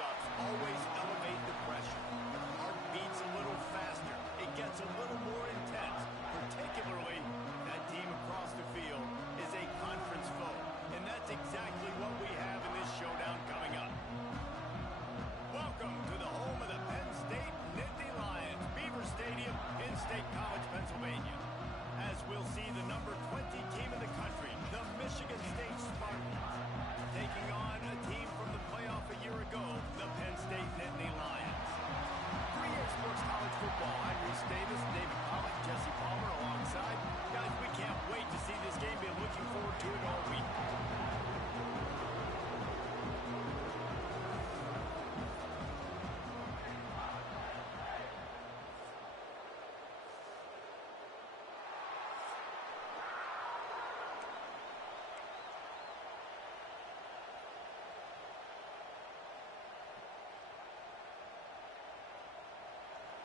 push-ups always elevate the pressure. The heart beats a little faster. It gets a little more intense. Particularly, that team across the field is a conference foe. And that's exactly what we have in this showdown coming up. Welcome to the home of the Penn State Nittany Lions, Beaver Stadium in State College, Pennsylvania. As we'll see the number 20 team in the country, the Michigan State Spartans, taking on a team from the playoff a year ago, the Penn State Nittany Lions. 3A Sports College Football, I'm Reese Davis, David Pollock, Jesse Palmer alongside. Guys, we can't wait to see this game. Been looking forward to it all week.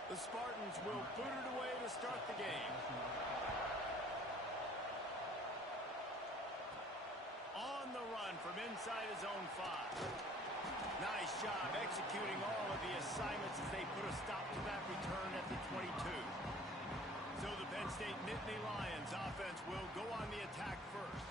The Spartans will boot it away to start the game. On the run from inside his own 5. Nice job executing all of the assignments as they put a stop to that return at the 22. So the Penn State Nittany Lions offense will go on the attack first.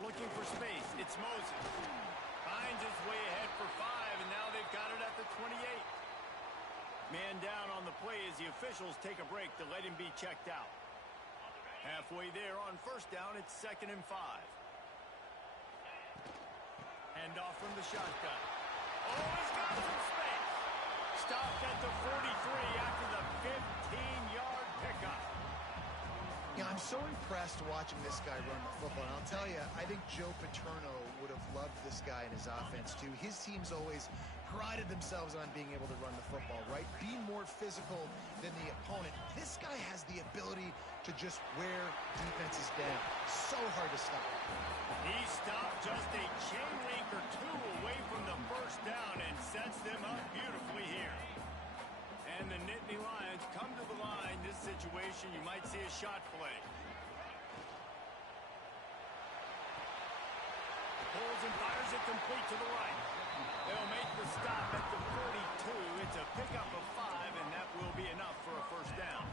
Looking for space, it's Moses. Finds his way ahead for 5, and now they've got it at the 28. Man down on the play as the officials take a break to let him be checked out. Halfway there on first down, it's 2nd and 5. Hand off from the shotgun. Oh, he's got some space. Stopped at the 43 after the 15-yard pickup. Yeah, I'm so impressed watching this guy run the football. And I'll tell you, I think Joe Paterno would have loved this guy in his offense, too. His teams always prided themselves on being able to run the football, right? Being more physical than the opponent. This guy has the ability to just wear defenses down. So hard to stop. He stopped just a chain link or 2 away from the first down and sets them up beautifully here. And the Nittany Lions come to the line. This situation, you might see a shot play. Pulls and fires it complete to the right. They'll make the stop at the 42. It's a pickup of 5, and that will be enough for a first down.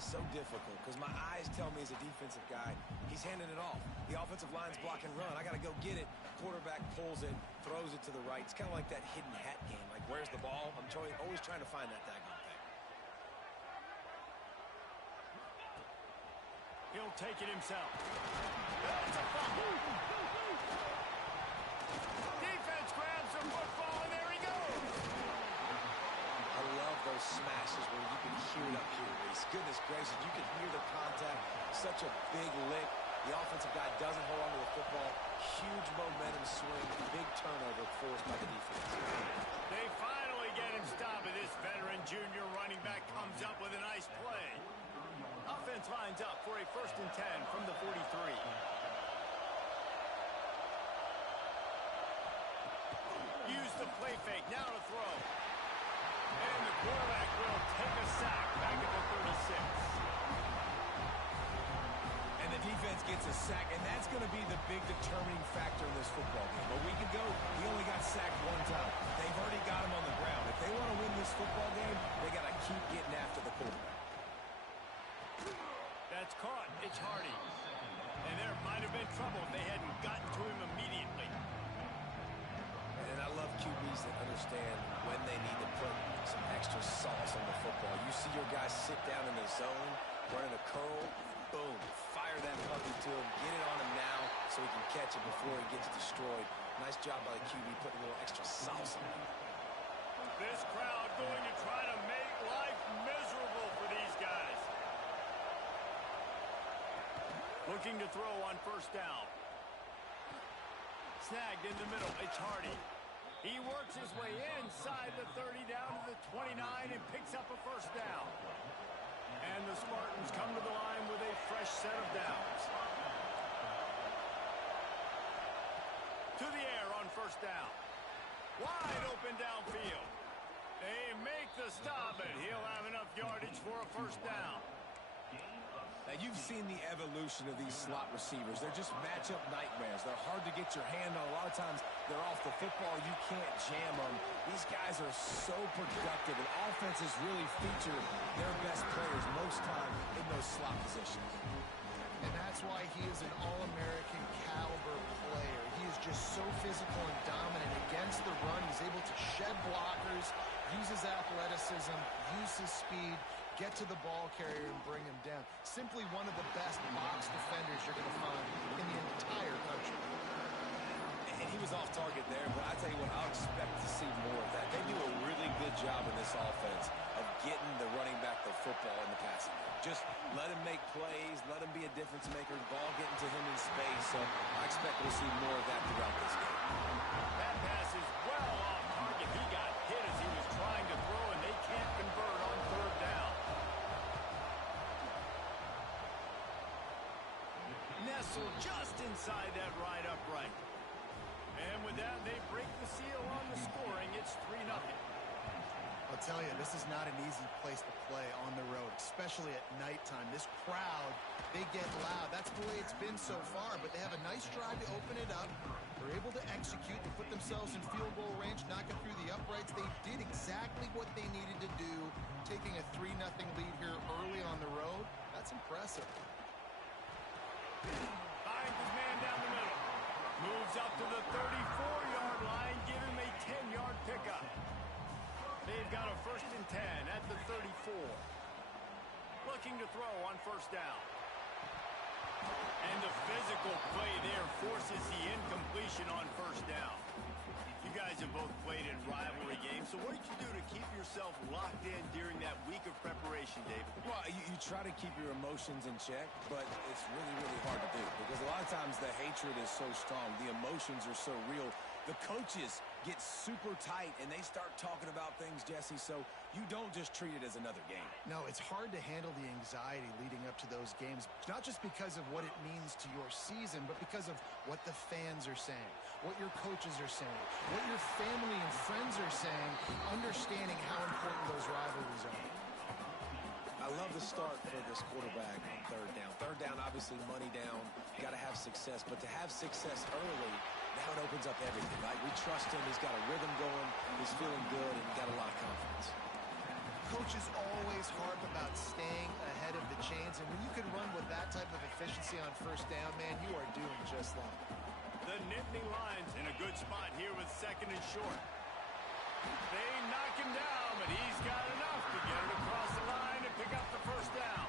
So difficult because my eyes tell me as a defensive guy, he's handing it off. The offensive line's block and run. I got to go get it. Quarterback pulls it, throws it to the right. It's kind of like that hidden hat game. Like, where's the ball? I'm always trying to find that daggone thing. He'll take it himself. That's a fumble. Defense grabs the football, and there he goes. I love those smashes where you can hear it up here, Reese. Goodness gracious, you can hear the contact. Such a big lick. The offensive guy doesn't hold on to the football. Huge momentum swing. Big turnover forced by the defense. They finally get him stopped, and this veteran junior running back comes up with a nice play. Offense lines up for a 1st and 10 from the 43. Use the play fake. Now to throw. And the quarterback will take a sack back at the 36. And the defense gets a sack, and that's going to be the big determining factor in this football game. A week ago, he only got sacked 1 time. They've already got him on the ground. If they want to win this football game, they got to keep getting after the quarterback. That's caught. It's Hardy. And there might have been trouble if they hadn't gotten to him immediately. And I love QBs that understand when they need to put some extra sauce on the football. You see your guys sit down in the zone, running a curl, boom, fire that puppy to him, get it on him now so he can catch it before he gets destroyed. Nice job by the QB putting a little extra sauce on it. This crowd going to try to make life miserable for these guys. Looking to throw on first down. Snagged in the middle. It's Hardy. He works his way inside the 30 down to the 29 and picks up a first down. And the Spartans come to the line with a fresh set of downs. To the air on first down. Wide open downfield. They make the stop, and he'll have enough yardage for a first down. Now, you've seen the evolution of these slot receivers. They're just matchup nightmares. They're hard to get your hand on. A lot of times, they're off the football. You can't jam them. These guys are so productive, and offenses really feature their best players most time in those slot positions. And that's why he is an All-American caliber player. He is just so physical and dominant against the run. He's able to shed blockers, use his athleticism, use his speed, get to the ball carrier and bring him down. Simply one of the best box defenders you're going to find in the entire country. And he was off target there, but I tell you what, I'll expect to see more of that. They do a really good job in this offense of getting the running back the football in the passing game. Just let him make plays, let him be a difference maker, ball getting to him in space. So I expect we'll see more of that throughout this game. That pass is well off target. He got hit as he was trying to throw, and they can't convert on third down. Nestled just inside that right upright. And with that, they break the seal on the scoring. It's 3-0. I'll tell you, this is not an easy place to play on the road, especially at nighttime. This crowd, they get loud. That's the way it's been so far, but they have a nice drive to open it up. They're able to execute and put themselves in field goal range, knock it through the uprights. They did exactly what they needed to do, taking a 3-0 lead here early on the road. That's impressive. Finds his man down the middle. Moves up to the 34-yard line. Give him a 10-yard pickup. They've got a 1st and 10 at the 34. Looking to throw on first down. And the physical play there forces the incompletion on first down. You guys have both played in rivalry games, so what did you do to keep yourself locked in during that week of preparation, David? Well, you try to keep your emotions in check, but it's really, really hard to do because a lot of times the hatred is so strong. The emotions are so real. The coaches get super tight, and they start talking about things, Jesse, so you don't just treat it as another game. No, it's hard to handle the anxiety leading up to those games, not just because of what it means to your season, but because of what the fans are saying, what your coaches are saying, what your family and friends are saying, understanding how important those rivalries are. I love the start for this quarterback on third down. Third down, obviously money down. You got to have success, but to have success early, now it opens up everything, right? We trust him. He's got a rhythm going. He's feeling good, and got a lot of confidence. Coaches always harp about staying ahead of the chains, and when you can run with that type of efficiency on first down, man, you are doing just that. The Nittany Lions in a good spot here with 2nd and short. They knock him down, but he's got enough to get it across the line and pick up the first down.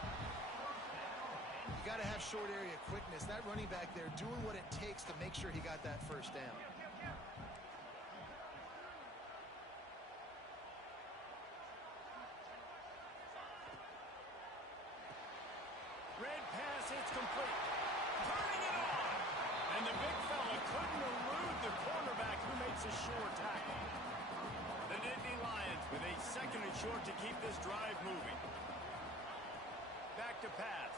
You got to have short area quickness. That running back there doing what it takes to make sure he got that first down. Red pass, it's complete. Turning it on. And the big fella couldn't elude the cornerback who makes a sure tackle. The Nittany Lions with a 2nd and short to keep this drive moving. Back to pass.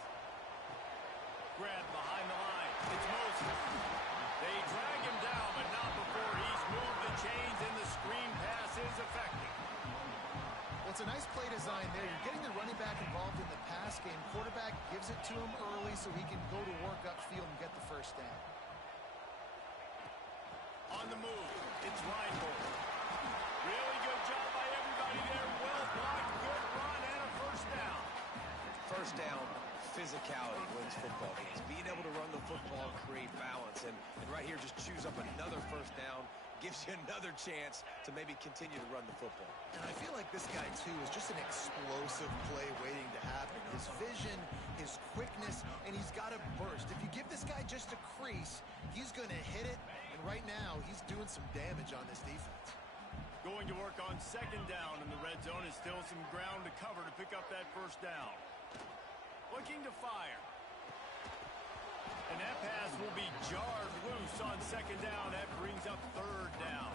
Grab behind the line. It's Moses. They drag him down, but not before he's moved the chains, and the screen pass is effective. Well, it's a nice play design there. You're getting the running back involved in the pass game. Quarterback gives it to him early so he can go to work upfield and get the first down. On the move, it's Reinbold. Really good job by everybody there. Well blocked, good run, and a first down. First down, physicality wins football games. Being able to run the football, create balance, and right here just choose up another first down, gives you another chance to maybe continue to run the football. And I feel like this guy, too, is just an explosive play waiting to happen. His vision, his quickness, and he's got a burst. If you give this guy just a crease, he's going to hit it, and right now he's doing some damage on this defense. Going to work on 2nd down, and the red zone is still some ground to cover to pick up that first down. Looking to fire. And that pass will be jarred loose on 2nd down. That brings up 3rd down.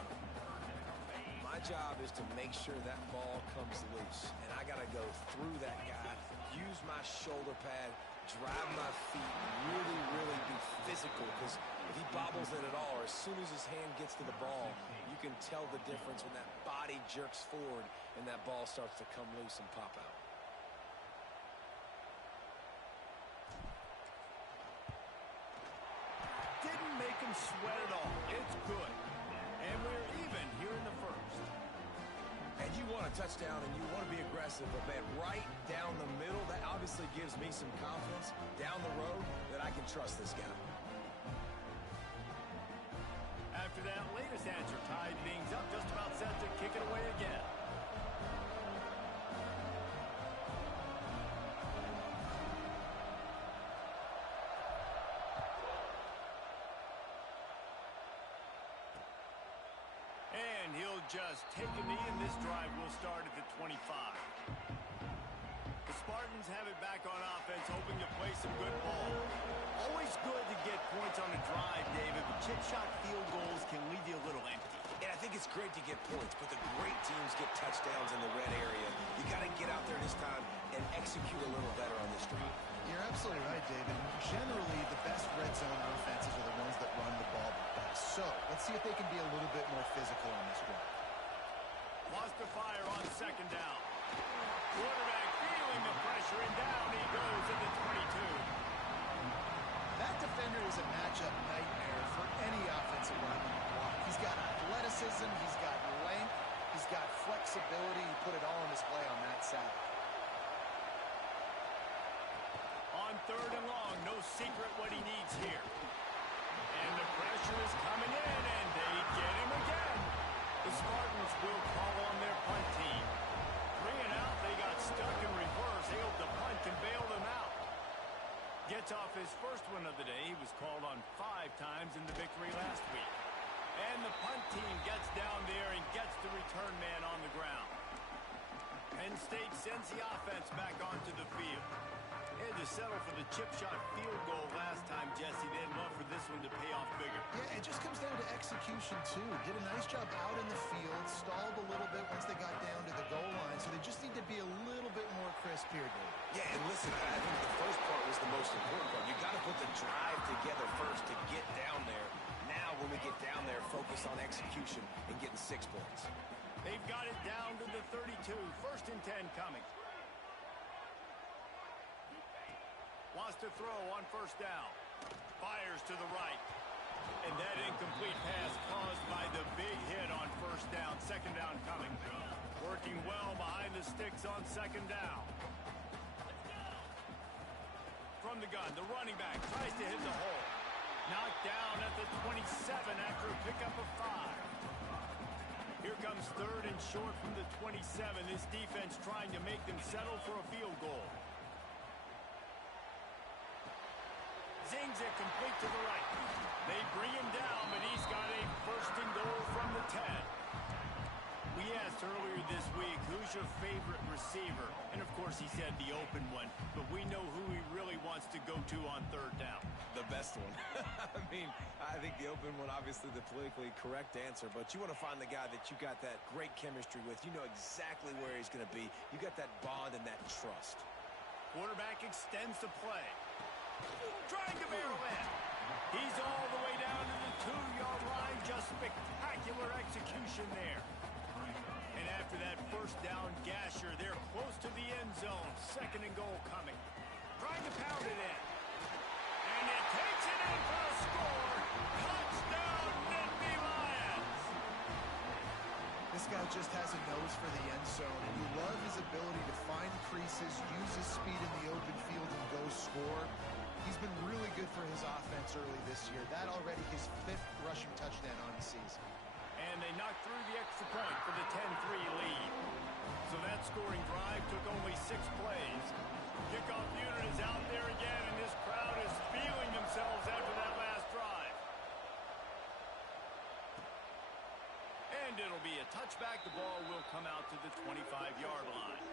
My job is to make sure that ball comes loose, and I got to go through that guy, use my shoulder pad, drive my feet, really, really be physical, because If he bobbles it at all, or as soon as his hand gets to the ball, you can tell the difference when that body jerks forward and that ball starts to come loose and pop out. Didn't make him sweat at all. It's good. And we're even here in the first. And you want a touchdown and you want to be aggressive, but man, right down the middle, that obviously gives me some confidence down the road that I can trust this guy. After that latest answer tied things up, just about set to kick it away again. And he'll just take a knee, and this drive will start at the 25. The Spartans have it back on offense, hoping to play some good ball. Always good to get points on a drive, David, but chip shot field goals can leave you a little empty. And I think it's great to get points, but the great teams get touchdowns in the red area. You got to get out there this time and execute a little better on this drive. You're absolutely right, David. Generally, the best red zone offenses are the ones that run the ball best. So, let's see if they can be a little bit more physical on this one. Lost the fire on second down. Quarterback feeling the pressure, and down he goes at the 22. That defender is a matchup nightmare for any offensive lineman to block. He's got athleticism, he's got length, he's got flexibility. He put it all on display on that side. On third and long, no secret what he needs here. And the pressure is coming in, and they get him again. The Spartans will call on their punt team. 3 and out, they got stuck in reverse. Able to punt and bail them out. Gets off his first one of the day. He was called on 5 times in the victory last week. And the punt team gets down there and gets the return man on the ground. Penn State sends the offense back onto the field. They had to settle for the chip shot field goal last time, Jesse. They'd love for this one to pay off bigger. Yeah, it just comes down to execution, too. Did a nice job out in the field, stalled a little bit once they got down to the goal line, so they just need to be a little bit more crisp here, Dave. Yeah, and listen, I think the first part was the most important part. You got to put the drive together first to get down there. Now, when we get down there, focus on execution and getting 6 points. They've got it down to the 32. First and 10 coming. Wants to throw on first down. Fires to the right. And that incomplete pass caused by the big hit on first down. Second down coming. Working well behind the sticks on second down. From the gun, the running back tries to hit the hole. Knocked down at the 27 after a pickup of 5. Here comes third and short from the 27. This defense trying to make them settle for a field goal. Zings it complete to the right. They bring him down, but he's got a first and goal from the 10. We asked earlier this week, who's your favorite receiver? And of course he said the open one, but we know who he really wants to go to on third down. The best one. I mean, I think the open one, obviously the politically correct answer, but you want to find the guy that you got that great chemistry with. You know exactly where he's going to be. You got that bond and that trust. Quarterback extends the play. Trying to barrel in. He's all the way down to the 2-yard line. Just spectacular execution there. And after that first down gasher, they're close to the end zone. Second and goal coming. Trying to pound it in. And it takes it in for a score. Touchdown, Nittany Lions. This guy just has a nose for the end zone, and you love his ability to find creases, use his speed in the open field, and go score. He's been really good for his offense early this year. That already his 5th rushing touchdown on the season. And they knocked through the extra point for the 10-3 lead. So that scoring drive took only 6 plays. Kickoff unit is out there again, and this crowd is feeling themselves after that last drive. And it'll be a touchback. The ball will come out to the 25-yard line.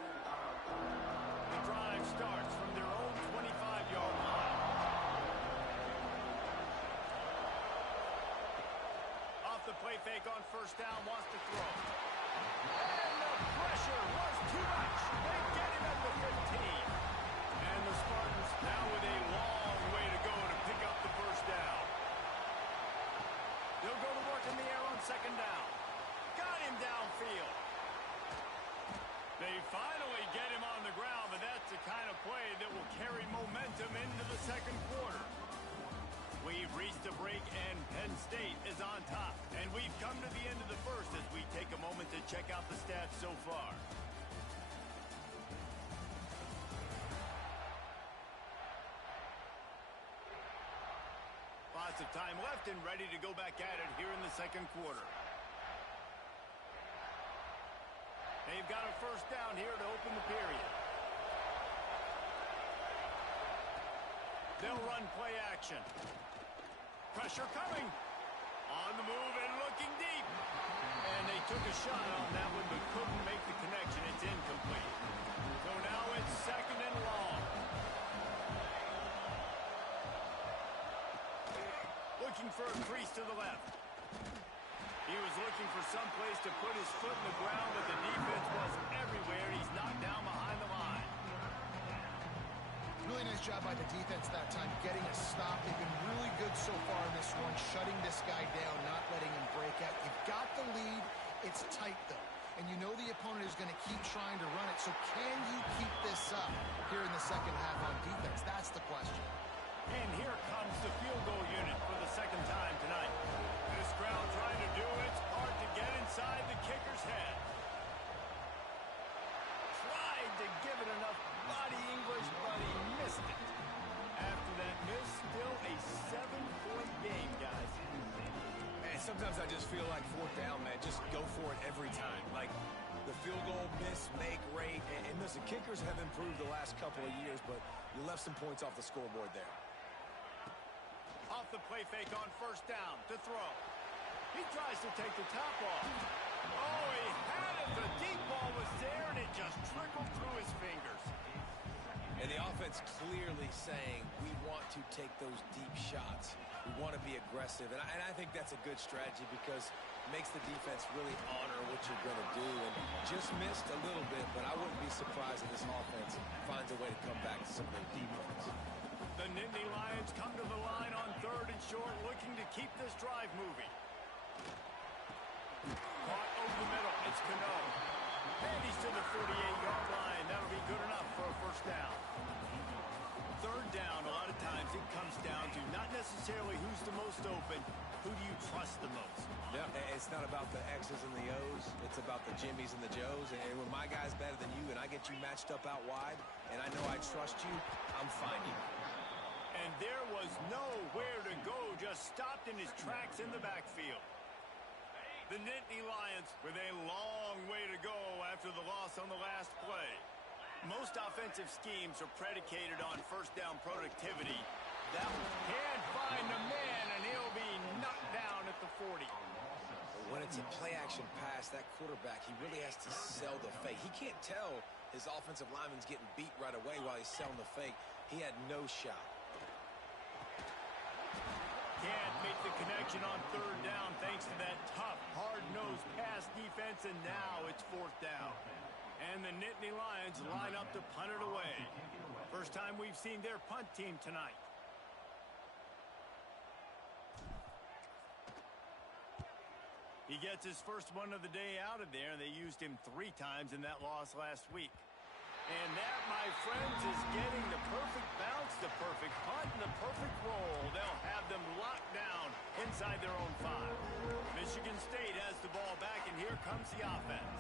The drive starts from their own 25-yard line. Off the play fake on first down, wants to throw. And the pressure was too much. They get him at the 15. And the Spartans now with a long way to go to pick up the first down. up in the air on second down. Got him downfield. They finally get him on the ground, but that's the kind of play that will carry momentum into the second quarter. We've reached a break, and Penn State is on top. And we've come to the end of the first as we take a moment to check out the stats so far. Lots of time left and ready to go back at it here in the second quarter. They've got a first down here to open the period. They'll run play action. Pressure coming. On the move and looking deep. And they took a shot on that one but couldn't make the connection. It's incomplete. So now it's second and long. Looking for a crease to the left. He was looking for some place to put his foot in the ground, but the defense was everywhere. He's knocked down behind the line. Really nice job by the defense that time, getting a stop. They've been really good so far in this one, shutting this guy down, not letting him break out. You've got the lead. It's tight, though. And you know the opponent is going to keep trying to run it. So can you keep this up here in the second half on defense? That's the question. And here comes the field goal unit for the second time tonight. This crowd trying to do its part to get inside the kicker's head. Tried to give it enough body English, but he missed it. After that miss, still a 7-point game, guys. Man, sometimes I just feel like fourth down, man. Just go for it every time. Like, the field goal miss, make, rate. And listen, kickers have improved the last couple of years, but you left some points off the scoreboard there. Off the play fake on first down to throw. He tries to take the top off. Oh, he had it. The deep ball was there, and it just trickled through his fingers. And the offense clearly saying, we want to take those deep shots. We want to be aggressive. And I think that's a good strategy because it makes the defense really honor what you're going to do. And just missed a little bit, but I wouldn't be surprised if this offense finds a way to come back to some of their deep ones. The Nittany Lions come to the line on third and short, looking to keep this drive moving. Caught over the middle. It's Cano. And he's to the 48-yard line. That'll be good enough for a first down. Third down, a lot of times it comes down to not necessarily who's the most open, who do you trust the most? Yeah, it's not about the X's and the O's. It's about the Jimmys and the Joes. And when my guy's better than you and I get you matched up out wide and I know I trust you, I'm finding you. And there was nowhere to go, just stopped in his tracks in the backfield. The Nittany Lions with a long way to go after the loss on the last play. Most offensive schemes are predicated on first down productivity. That one can't find a man, and he'll be knocked down at the 40. When it's a play-action pass, that quarterback, he really has to sell the fake. He can't tell his offensive lineman's getting beat right away while he's selling the fake. He had no shot. Can't make the connection on third down thanks to that tough, hard-nosed pass defense, and now it's fourth down. And the Nittany Lions line up to punt it away. First time we've seen their punt team tonight. He gets his first one of the day out of there, and they used him 3 times in that loss last week. And that, my friends, is getting the perfect bounce, the perfect punt, and the perfect roll. They'll have them locked down inside their own 5. Michigan State has the ball back, and here comes the offense.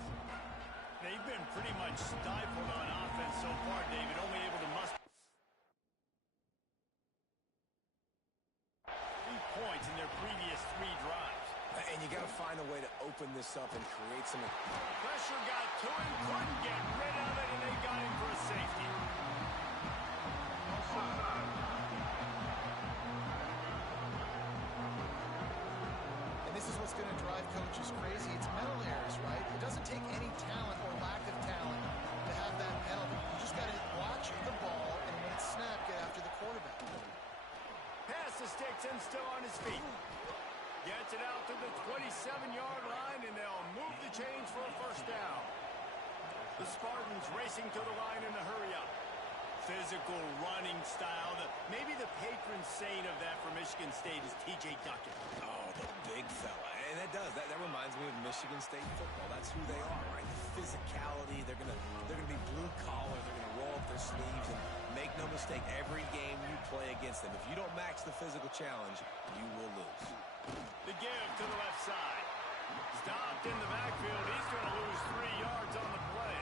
They've been pretty much stifled on offense so far, David, only able to muster 3 points in their previous 3 drives. And you got to find a way to open this up and create some... Pressure got to him, couldn't get rid of it, and they got him for a safety. And this is what's going to drive coaches crazy. It's mental errors, right? It doesn't take any talent or lack of talent to have that penalty. You just got to watch the ball, and when it's snapped, get after the quarterback. Pass the sticks and still on his feet. Gets it out to the 27-yard line, and they'll move the chains for a first down. The Spartans racing to the line in the hurry-up. Physical running style. Maybe the patron saint of that for Michigan State is T.J. Duckett. Oh, the big fella. And that does. That reminds me of Michigan State football. That's who they are, right? The physicality. They're gonna be blue collar. They're gonna roll up their sleeves, and make no mistake, every game you play against them, if you don't match the physical challenge, you will lose. The give to the left side. Stopped in the backfield. He's going to lose 3 yards on the play.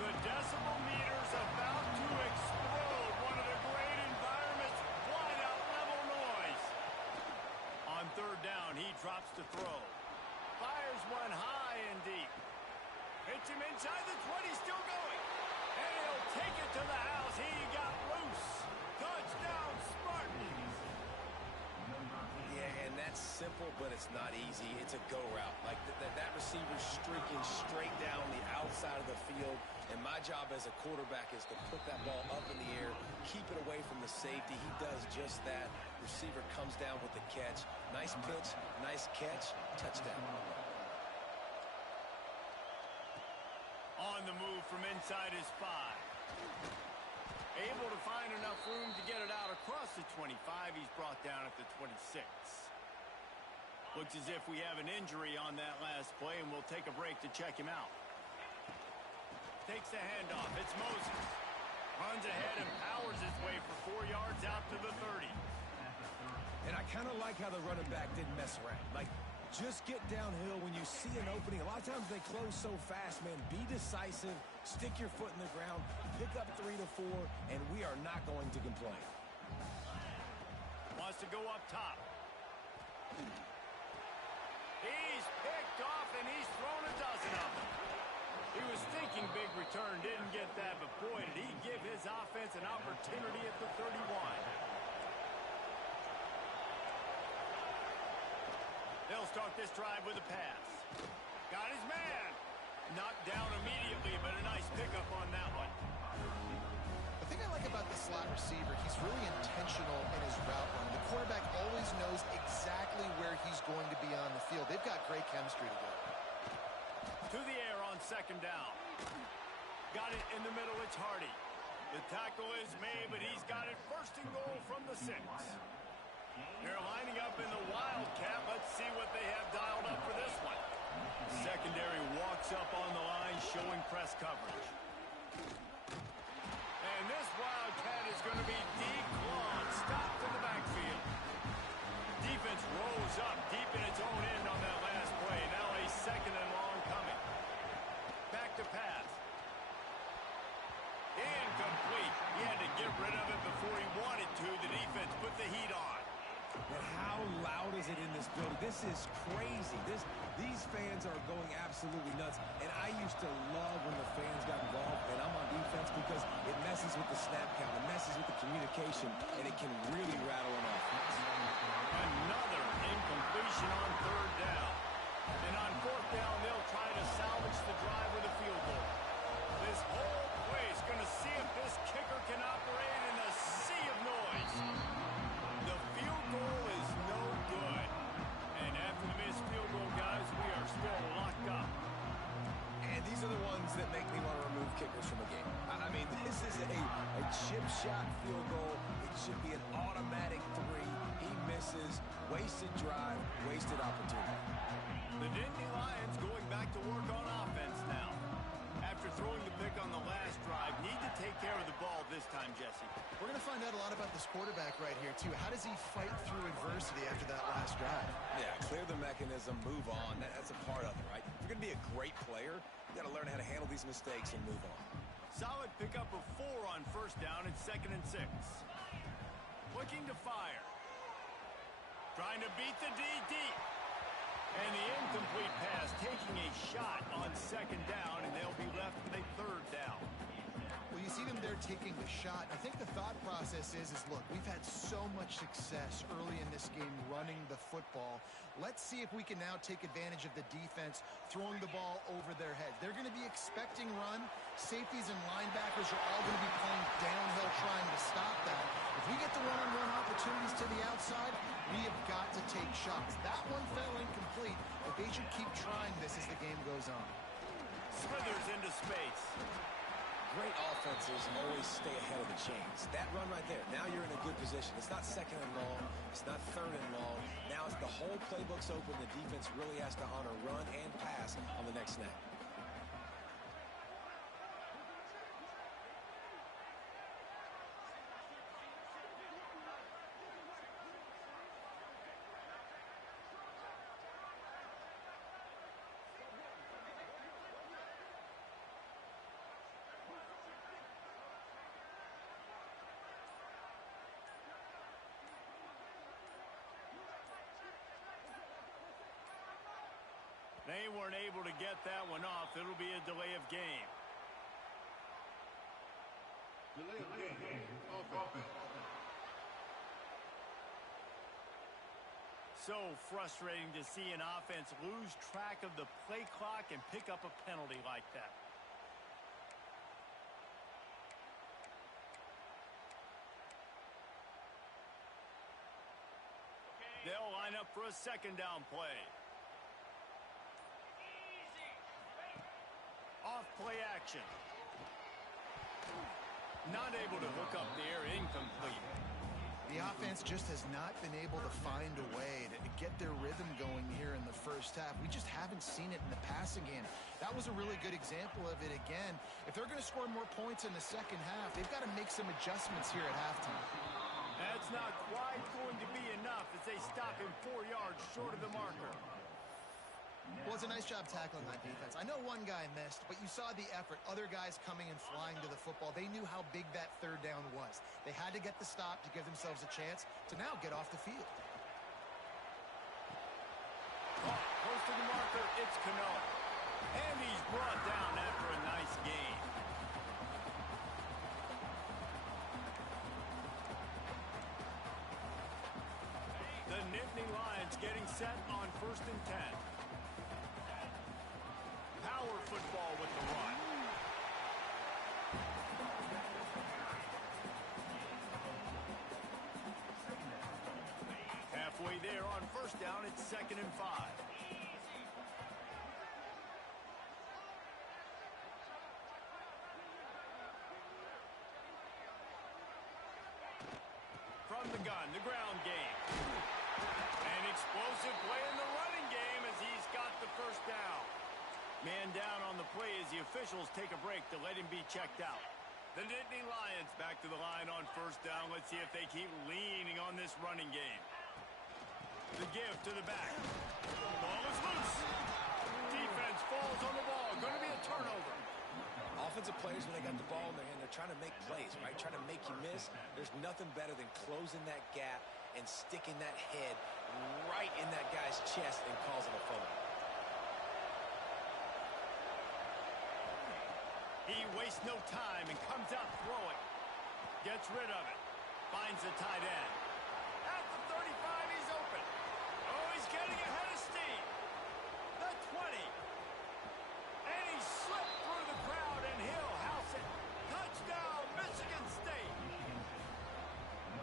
The decibel meter's about to explode. One of the great environments. Wide out level noise. On third down, he drops to throw. Fires one high and deep. Hits him inside the 20, still going. And he'll take it to the house. He got loose. Touchdown, Spartans. Yeah, and that's simple, but it's not easy. It's a go route. Like that receiver streaking straight down the outside of the field. And my job as a quarterback is to put that ball up in the air, keep it away from the safety. He does just that. Receiver comes down with the catch. Nice pitch, nice catch, touchdown. On the move from inside his 5. Able to find enough room to get it out across the 25. He's brought down at the 26. Looks as if we have an injury on that last play, and we'll take a break to check him out. Takes the handoff. It's Moses. Runs ahead and powers his way for 4 yards out to the 30. And I kind of like how the running back didn't mess around. Like, just get downhill when you see an opening. A lot of times they close so fast, man. Be decisive. Stick your foot in the ground. Pick up 3 to 4, and we are not going to complain. Wants to go up top. He's picked off, and he's thrown a dozen of them. He was thinking big return, didn't get that, but boy, did he give his offense an opportunity at the 31. They'll start this drive with a pass. Got his man. Knocked down immediately, but a nice pickup on that one. The thing I like about the slot receiver, he's really intentional in his route run. The quarterback always knows exactly where he's going to be on the field. They've got great chemistry together. To the air on second down. Got it in the middle, it's Hardy. The tackle is made, but he's got it first and goal from the 6. They're lining up in the Wildcat. Let's see what they have dialed up for this one. Secondary walks up on the line, showing press coverage. And this Wildcat is going to be declawed, stopped in the backfield. Defense rolls up deep in its own end on that last play. Now a second and long coming. Back to pass. Incomplete. He had to get rid of it before he wanted to. The defense put the heat on. But how loud is it in this building? This is crazy. These fans are going absolutely nuts. And I used to love when the fans got involved, and I'm on defense, because it messes with the snap count. It messes with the communication, and it can really rattle an offense. Another incompletion on third down. And on fourth down, they'll try to salvage the drive with a field goal. This whole place going to see if this kicker can operate in a sea of noise. The field goal is no good. And after the missed field goal, guys, we are still locked up. And these are the ones that make me want to remove kickers from a game. I mean, this is a chip shot field goal. It should be an automatic 3. He misses. Wasted drive, wasted opportunity. The Nittany Lions going back to work on offense now. After throwing the pick on the last drive, need to take care of the ball this time, Jesse. We're going to find out a lot about this quarterback right here, too. How does he fight through adversity after that last drive? Yeah, clear the mechanism, move on. That's a part of it, right? If you're going to be a great player, you got to learn how to handle these mistakes and move on. Solid pickup of 4 on first down and 2nd and 6. Looking to fire. Trying to beat the DD. And the incomplete pass, taking a shot on 2nd down, and they'll be left with a 3rd down. Well, you see them there taking the shot. I think the thought process is look, we've had so much success early in this game running the football. Let's see if we can now take advantage of the defense throwing the ball over their heads. They're going to be expecting run. Safeties and linebackers are all going to be playing downhill trying to stop that. If we get the one-on-one opportunities to the outside, we have got to take shots. That one fell incomplete, but they should keep trying this as the game goes on. Smithers into space. Great offenses always stay ahead of the chains. That run right there, now you're in a good position. It's not second and long. It's not third and long. Now it's the whole playbook's open. The defense really has to honor run and pass on the next snap. They weren't able to get that one off. It'll be a delay of game. Delay of game. Offense. So frustrating to see an offense lose track of the play clock and pick up a penalty like that. They'll line up for a second down play. Off play action. Not able to hook up there, incomplete. The offense just has not been able to find a way to get their rhythm going here in the first half. We just haven't seen it in the passing game. That was a really good example of it again. If they're going to score more points in the second half, they've got to make some adjustments here at halftime. That's not quite going to be enough as they stop him 4 yards short of the marker. Well, it's a nice job tackling that defense. I know one guy missed, but you saw the effort. Other guys coming and flying to the football. They knew how big that third down was. They had to get the stop to give themselves a chance to now get off the field. Close to the marker, it's Cano. And he's brought down after a nice gain. The Nittany Lions getting set on 1st and 10. Power football with the run. Halfway there on 1st down, it's 2nd and 5. From the gun, the ground game. An explosive play in the running game as he's got the 1st down. Man down on the play as the officials take a break to let him be checked out. The Nittany Lions back to the line on 1st down. Let's see if they keep leaning on this running game. The give to the back. Ball is loose. Defense falls on the ball. Going to be a turnover. Offensive players, when they got the ball in their hand, they're trying to make plays, right? Trying to make you miss. There's nothing better than closing that gap and sticking that head right in that guy's chest and causing a fumble. He wastes no time and comes out throwing. Gets rid of it. Finds the tight end. At the 35, he's open. Oh, he's getting ahead of steam. The 20. And he slipped through the crowd, and he'll house it. Touchdown, Michigan State.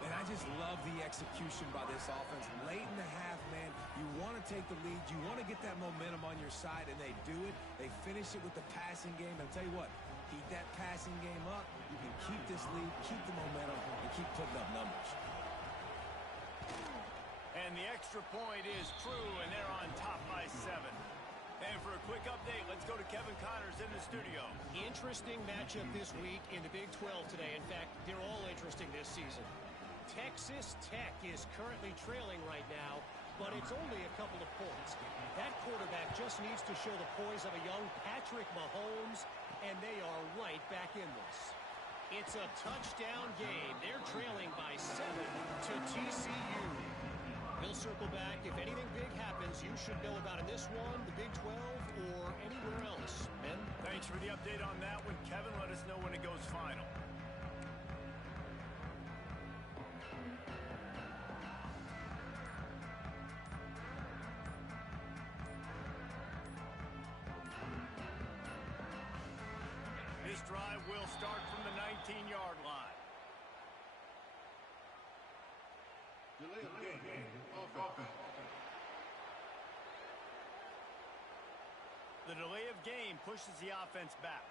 And I just love the execution by this offense. Late in the half, man, you want to take the lead. You want to get that momentum on your side, and they do it. They finish it with the passing game. And I'll tell you what, keep that passing game up. You can keep this lead, keep the momentum, and keep putting up numbers. And the extra point is true, and they're on top by 7. And for a quick update, let's go to Kevin Connors in the studio. Interesting matchup this week in the Big 12 today. In fact, they're all interesting this season. Texas Tech is currently trailing right now, but it's only a couple of points. That quarterback just needs to show the poise of a young Patrick Mahomes, and they are right back in this. It's a touchdown game. They're trailing by 7 to TCU. We'll circle back. If anything big happens, you should know about in this one, the Big 12, or anywhere else. Ben? Thanks for the update on that one. Kevin, let us know when it goes final. This drive will start from the 19-yard line. Delay of game. Offense. The delay of game pushes the offense back.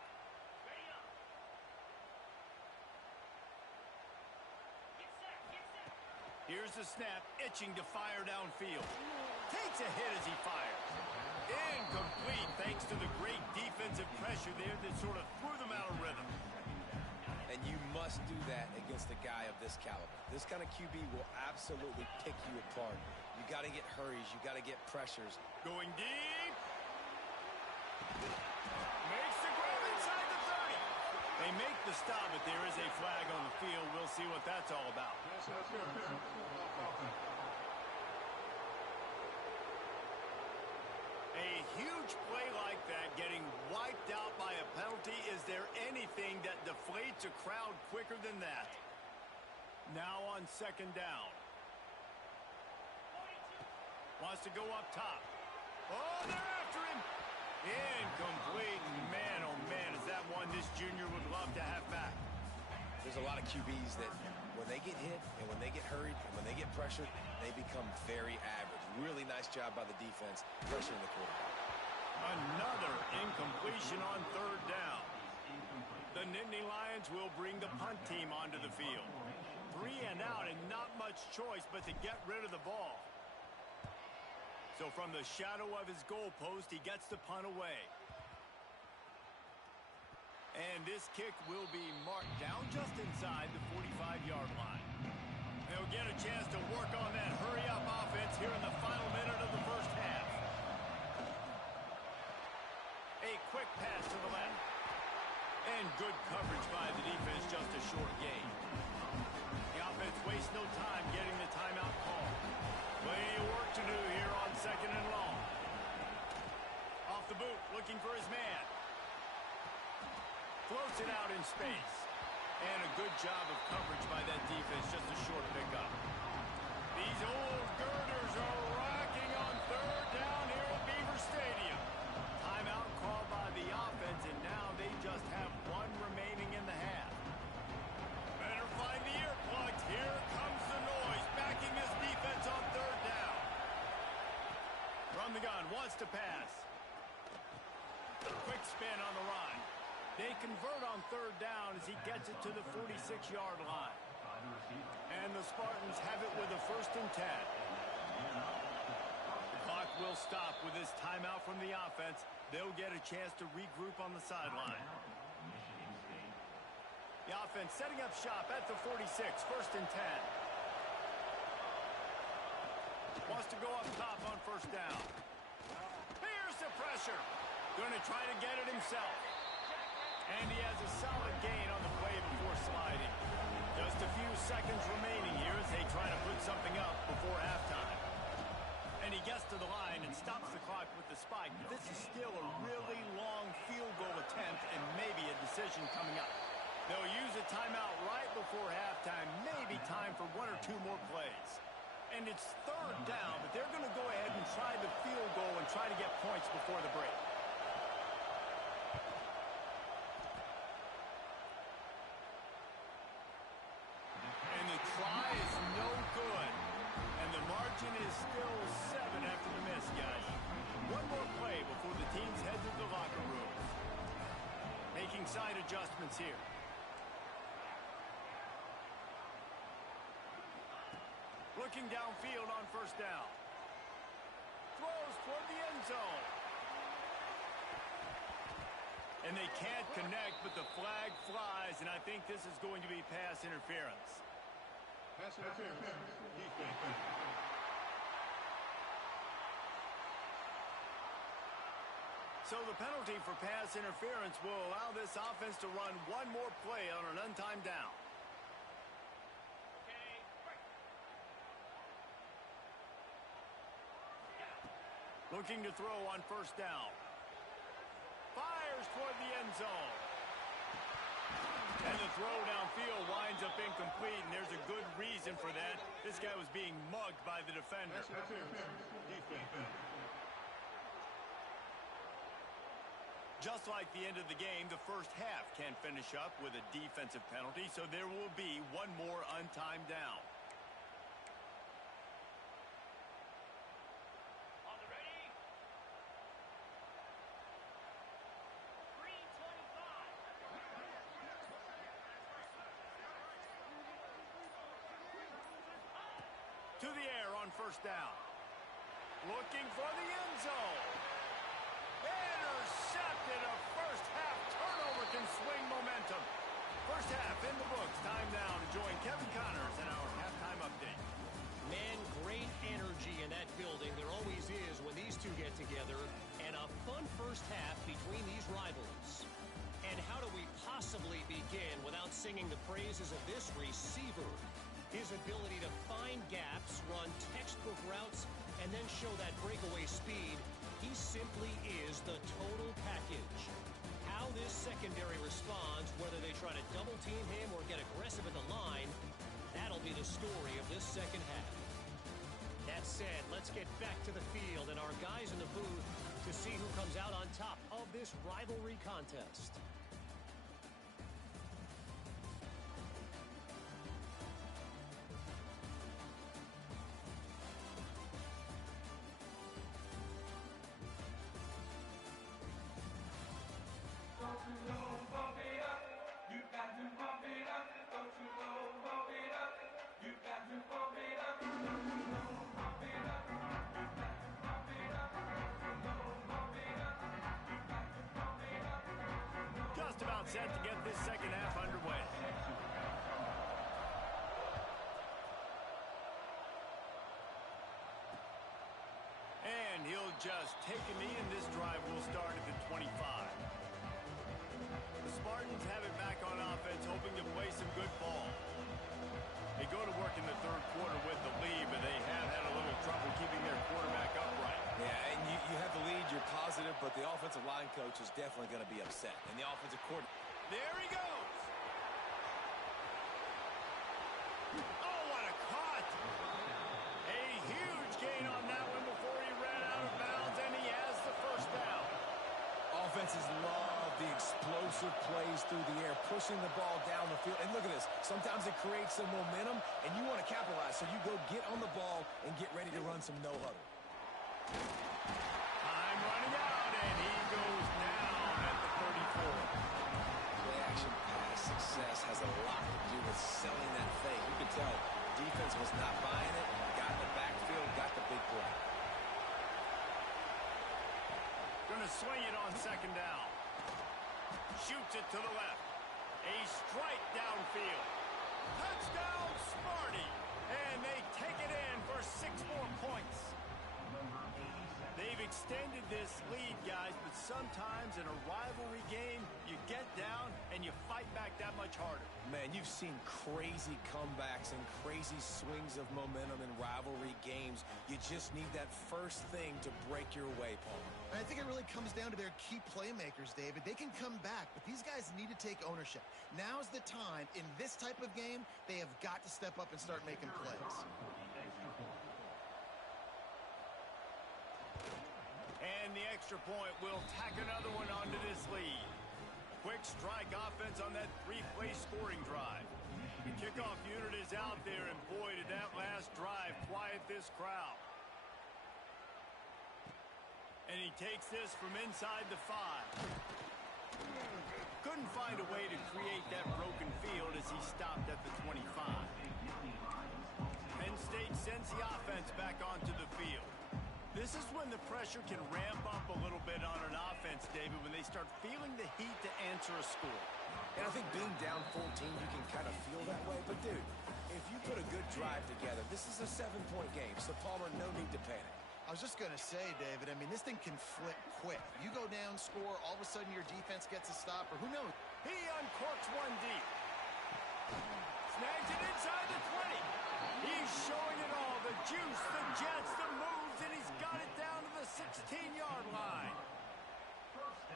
Here's the snap, itching to fire downfield. Takes a hit as he fires. Incomplete thanks to the great defensive pressure there that sort of threw them out of rhythm. And you must do that against a guy of this caliber. This kind of QB will absolutely pick you apart. You got to get hurries. You got to get pressures. Going deep. Makes the grab inside the 30. They make the stop, but there is a flag on the field. We'll see what that's all about. A huge play like that getting wiped out by a penalty. Is there anything that deflates a crowd quicker than that? Now on second down. Wants to go up top. Oh, they're after him. Incomplete. Man, oh man, is that one this junior would love to have back. There's a lot of QBs that when they get hit and when they get hurried and when they get pressured, they become very average. Really nice job by the defense pressuring the quarterback. Another incompletion on third down. The Nittany Lions will bring the punt team onto the field. 3 and out and not much choice but to get rid of the ball. So from the shadow of his goalpost, he gets the punt away. And this kick will be marked down just inside the 45-yard line. They'll get a chance to work on that hurry-up offense here in the final minute of the first half. A quick pass to the left. And good coverage by the defense, just a short gain. The offense wastes no time getting the timeout call. Plenty of work to do here on second and long. Off the boot, looking for his man. Floats it out in space. And a good job of coverage by that defense, just a short pickup. These old girders are rocking on third down here at Beaver Stadium. Timeout called by the offense, and now they just have one remaining in the half. Better find the earplugs. Here comes the noise, backing this defense on third down. From the gun, wants to pass. Quick spin on the run. They convert on third down as he gets it to the 46-yard line. And the Spartans have it with a 1st and 10. The clock will stop with this timeout from the offense. They'll get a chance to regroup on the sideline. The offense setting up shop at the 46, 1st and 10. Wants to go up top on 1st down. Here's the pressure. Going to try to get it himself. And he has a solid gain on the play before sliding. Just a few seconds remaining here as they try to put something up before halftime. And he gets to the line and stops the clock with the spike. But this is still a really long field goal attempt and maybe a decision coming up. They'll use a timeout right before halftime. Maybe time for 1 or 2 more plays. And it's third down, but they're going to go ahead and try the field goal and try to get points before the break. Is still 7 after the miss, guys. One more play before the teams head to the locker room. Making side adjustments here. Looking downfield on 1st down. Throws toward the end zone. And they can't connect, but the flag flies, and I think this is going to be pass interference. Pass interference. Defense. So the penalty for pass interference will allow this offense to run one more play on an untimed down. Looking to throw on 1st down. Fires toward the end zone. And the throw downfield winds up incomplete, and there's a good reason for that. This guy was being mugged by the defender. Just like the end of the game, the first half can finish up with a defensive penalty, so there will be one more untimed down. On the ready. 3:25. to the air on first down. Looking for the end zone. Intercepted. A first half turnover can swing momentum. First half in the books. Time now to join Kevin Connors in our halftime update. Man, great energy in that building. There always is when these two get together. And a fun first half between these rivals. And how do we possibly begin without singing the praises of this receiver? His ability to find gaps, run textbook routes, and then show that breakaway speed. He simply is the total package. How this secondary responds, whether they try to double team him or get aggressive at the line, that'll be the story of this second half. That said, let's get back to the field and our guys in the booth to see who comes out on top of this rivalry contest. Just about set to get this second half underway. And he'll just take a knee, and this drive will start at the 25. The Spartans have it back on offense, hoping to play some good ball. They go to work in the third quarter with the lead, but they have had a little trouble keeping their quarterback upright. Yeah, and you have the lead, you're positive, but the offensive line coach is definitely going to be upset. And the offensive coordinator. There he goes. Oh, what a cut. A huge gain on that one before he ran out of bounds, and he has the first down. Offenses love the explosive plays through the air, pushing the ball down the field. And look at this. Sometimes it creates some momentum, and you want to capitalize. So you go get on the ball and get ready to run some no-huddle. Time running out, and he goes down at the 34. Play-action pass success has a lot to do with selling that fake. You can tell defense was not buying it, got in the backfield, got the big play. Going to swing it on second down. Shoots it to the left. A strike downfield. Touchdown, Sparty. And they take it in for 6 more points. They've extended this lead, guys, but sometimes in a rivalry game, you get down and you fight back that much harder. Man, you've seen crazy comebacks and crazy swings of momentum in rivalry games. You just need that first thing to break your way, Paul. And I think it really comes down to their key playmakers, David. They can come back, but these guys need to take ownership. Now's the time. In this type of game, they have got to step up and start making plays. And the extra point will tack another one onto this lead. Quick strike offense on that 3-play scoring drive. The kickoff unit is out there, and boy, did that last drive quiet this crowd. And he takes this from inside the 5. Couldn't find a way to create that broken field as he stopped at the 25. Penn State sends the offense back onto the field. This is when the pressure can ramp up a little bit on an offense, David, when they start feeling the heat to answer a score. And I think being down 14, you can kind of feel that way. But, dude, if you put a good drive together, this is a 7-point game. So, Palmer, no need to panic. I was just going to say, David, I mean, this thing can flip quick. You go down, score, all of a sudden your defense gets a stop, or who knows? He uncorks one deep. Snags it inside the 20. He's showing it all. The juice, the jets, the moves, and he's got it down to the 16-yard line.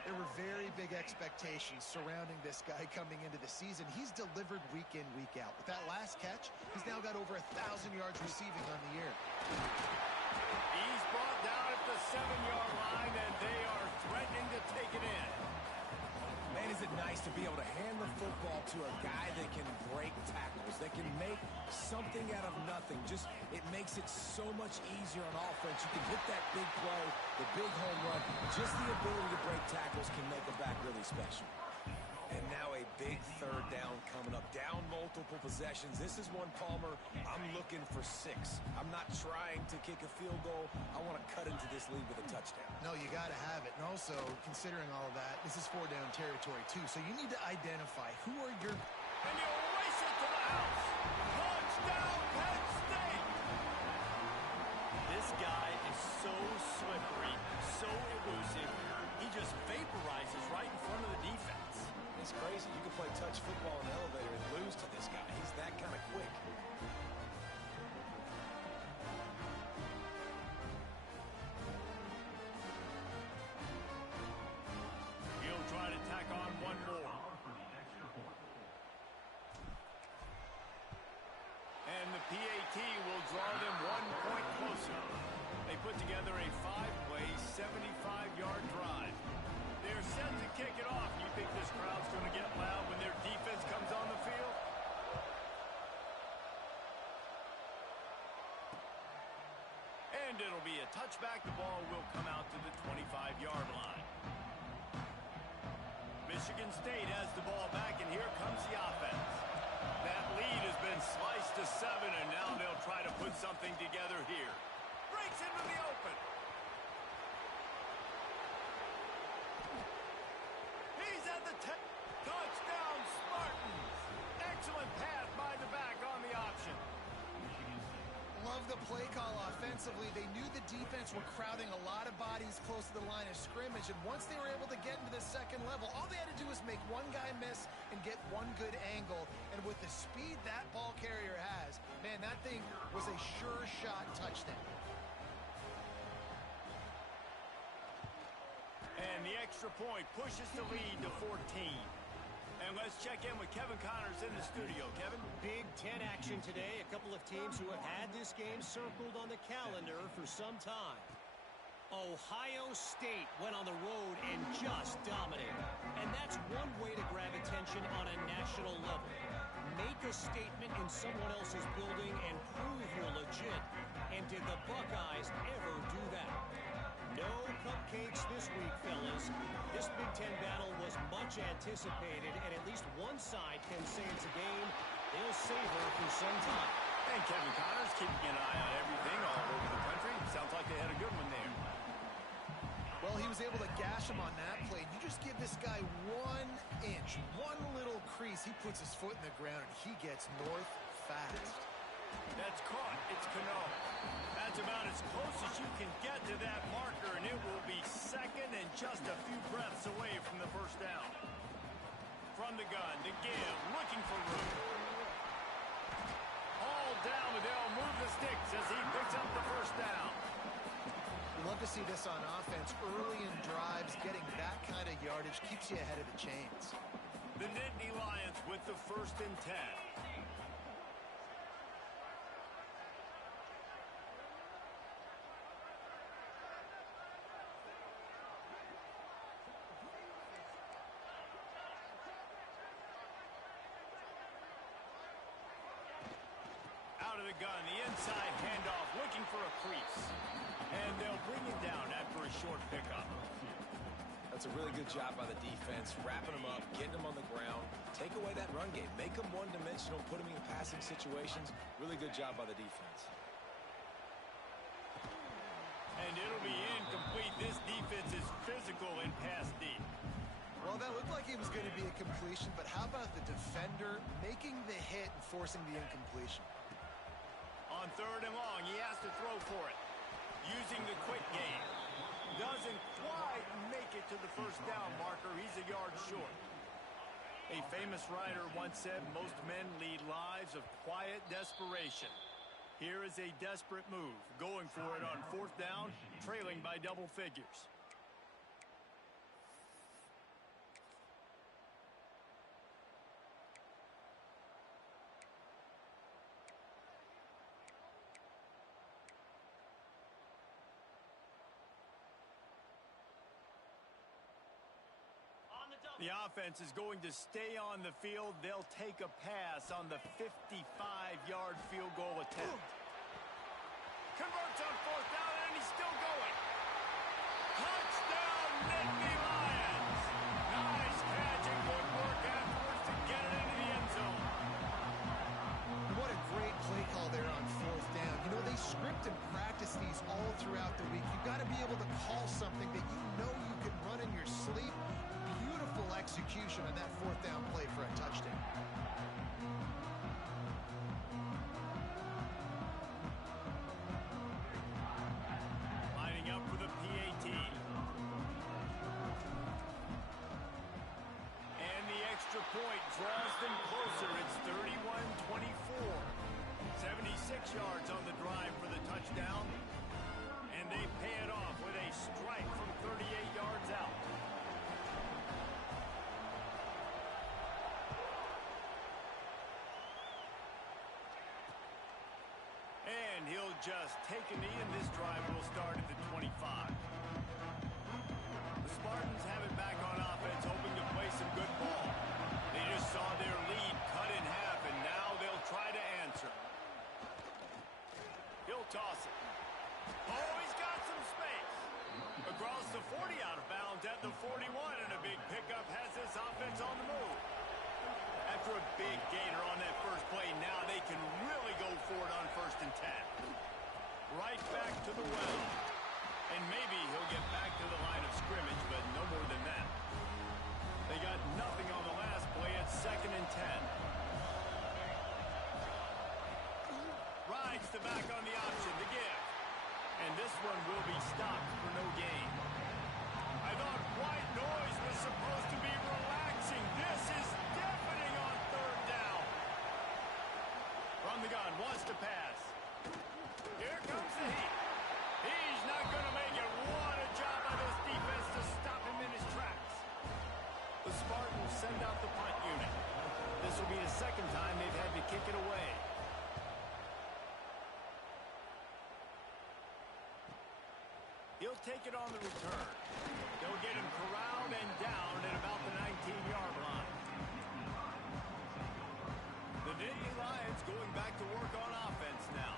There were very big expectations surrounding this guy coming into the season. He's delivered week in, week out. With that last catch, he's now got over 1,000 yards receiving on the year. He's brought down at the 7-yard line, and they are threatening to take it in. Man, is it nice to be able to hand the football to a guy that can break tackles, that can make something out of nothing. Just, it makes it so much easier on offense. You can hit that big play, the big home run. Just the ability to break tackles can make a back really special. And now a big third down coming up. Down multiple. multiple possessions. This is one, Palmer, I'm looking for 6. I'm not trying to kick a field goal. I want to cut into this lead with a touchdown. No, you got to have it. And also, considering all of that, this is 4-down territory, too. So you need to identify who are your... And you race it to the house. Touchdown, Penn State. This guy is so slippery, so elusive. He just vaporizes right in front of the defense. It's crazy. You can play touch football in the elevator and lose to this guy. He's that kind of quick. He'll try to tack on one more. And the PAT will draw them 1 point closer. They put together a 5-play, 75-yard drive. They're set to kick it off. You think this crowd's going to get loud when their defense comes on the field? And it'll be a touchback. The ball will come out to the 25-yard line. Michigan State has the ball back, and here comes the offense. That lead has been sliced to 7, and now they'll try to put something together here. Breaks into the open. He's at the touchdown, Spartans. Excellent pass by the back on the option. Love the play call offensively. They knew the defense were crowding a lot of bodies close to the line of scrimmage, and once they were able to get into the second level, all they had to do was make one guy miss and get one good angle. And with the speed that ball carrier has, man, that thing was a sure shot touchdown. And the extra point pushes the lead to 14. And let's check in with Kevin Connors in the studio. Kevin? Big Ten action today. A couple of teams who have had this game circled on the calendar for some time. Ohio State went on the road and just dominated. And that's one way to grab attention on a national level. Make a statement in someone else's building and prove you're legit. And did the Buckeyes ever do that? No cupcakes this week, fellas. This Big Ten battle was much anticipated, and at least one side can say it's a game they'll savor for some time. And Kevin Connors keeping an eye on everything all over the country. Sounds like they had a good one there. Well, he was able to gash him on that play. You just give this guy 1 inch, one little crease. He puts his foot in the ground, and he gets north fast. That's caught. It's Cano. That's about as close as you can get to that marker, and it will be second and just a few breaths away from the first down. From the gun to give, looking for room. All down, but they'll move the sticks as he picks up the first down. We love to see this on offense. Early in drives, getting that kind of yardage keeps you ahead of the chains. The Nittany Lions with the 1st and 10. Out of the gun, the inside handoff, looking for a crease. And they'll bring it down after a short pickup. That's a really good job by the defense, wrapping them up, getting them on the ground. Take away that run game. Make them one-dimensional, put them in passing situations. Really good job by the defense. And it'll be incomplete. This defense is physical and pass deep. Well, that looked like it was going to be a completion, but how about the defender making the hit and forcing the incompletion? On 3rd and long, he has to throw for it. Using the quick game. Doesn't quite make it to the first down marker. He's a yard short. A famous writer once said, most men lead lives of quiet desperation. Here is a desperate move. Going for it on 4th down, trailing by double figures. The offense is going to stay on the field. They'll take a pass on the 55-yard field goal attempt. Converts on 4th down, and he's still going. Touchdown, Nittany Lions. Nice catch and good work afterwards to get it into the end zone. something that you know you can run in your sleep. Beautiful execution on that fourth down play for a touchdown. Lining up for the PAT. And the extra point draws them closer. It's 31-24. 76 yards on the drive for the touchdown. And they pay it off with a strike from 38 yards out. And he'll just take a knee, and this drive will start at the 25. The Spartans have it back on offense, hoping to play some good ball. They just saw their lead cut in half, and now they'll try to answer. He'll toss it. Oh, he's got some space. Across the 40, out of bounds at the 41, and a big pickup has this offense on the move. After a big gainer on that first play, now they can really go for it on 1st and 10. Right back to the well. And maybe he'll get back to the line of scrimmage, but no more than that. They got nothing on the last play at 2nd and 10. Rides the back on the option, the give. And this one will be stopped for no gain. I thought white noise was supposed to be relaxing. This is deafening on 3rd down. From the gun, wants to pass. Here comes the heat. He's not going to make it. What a job by this defense to stop him in his tracks. The Spartans send out the punt unit. This will be the 2nd time they've had to kick it away. He'll take it on the return. They'll get him corralled and down at about the 19-yard line. The Nittany Lions going back to work on offense now.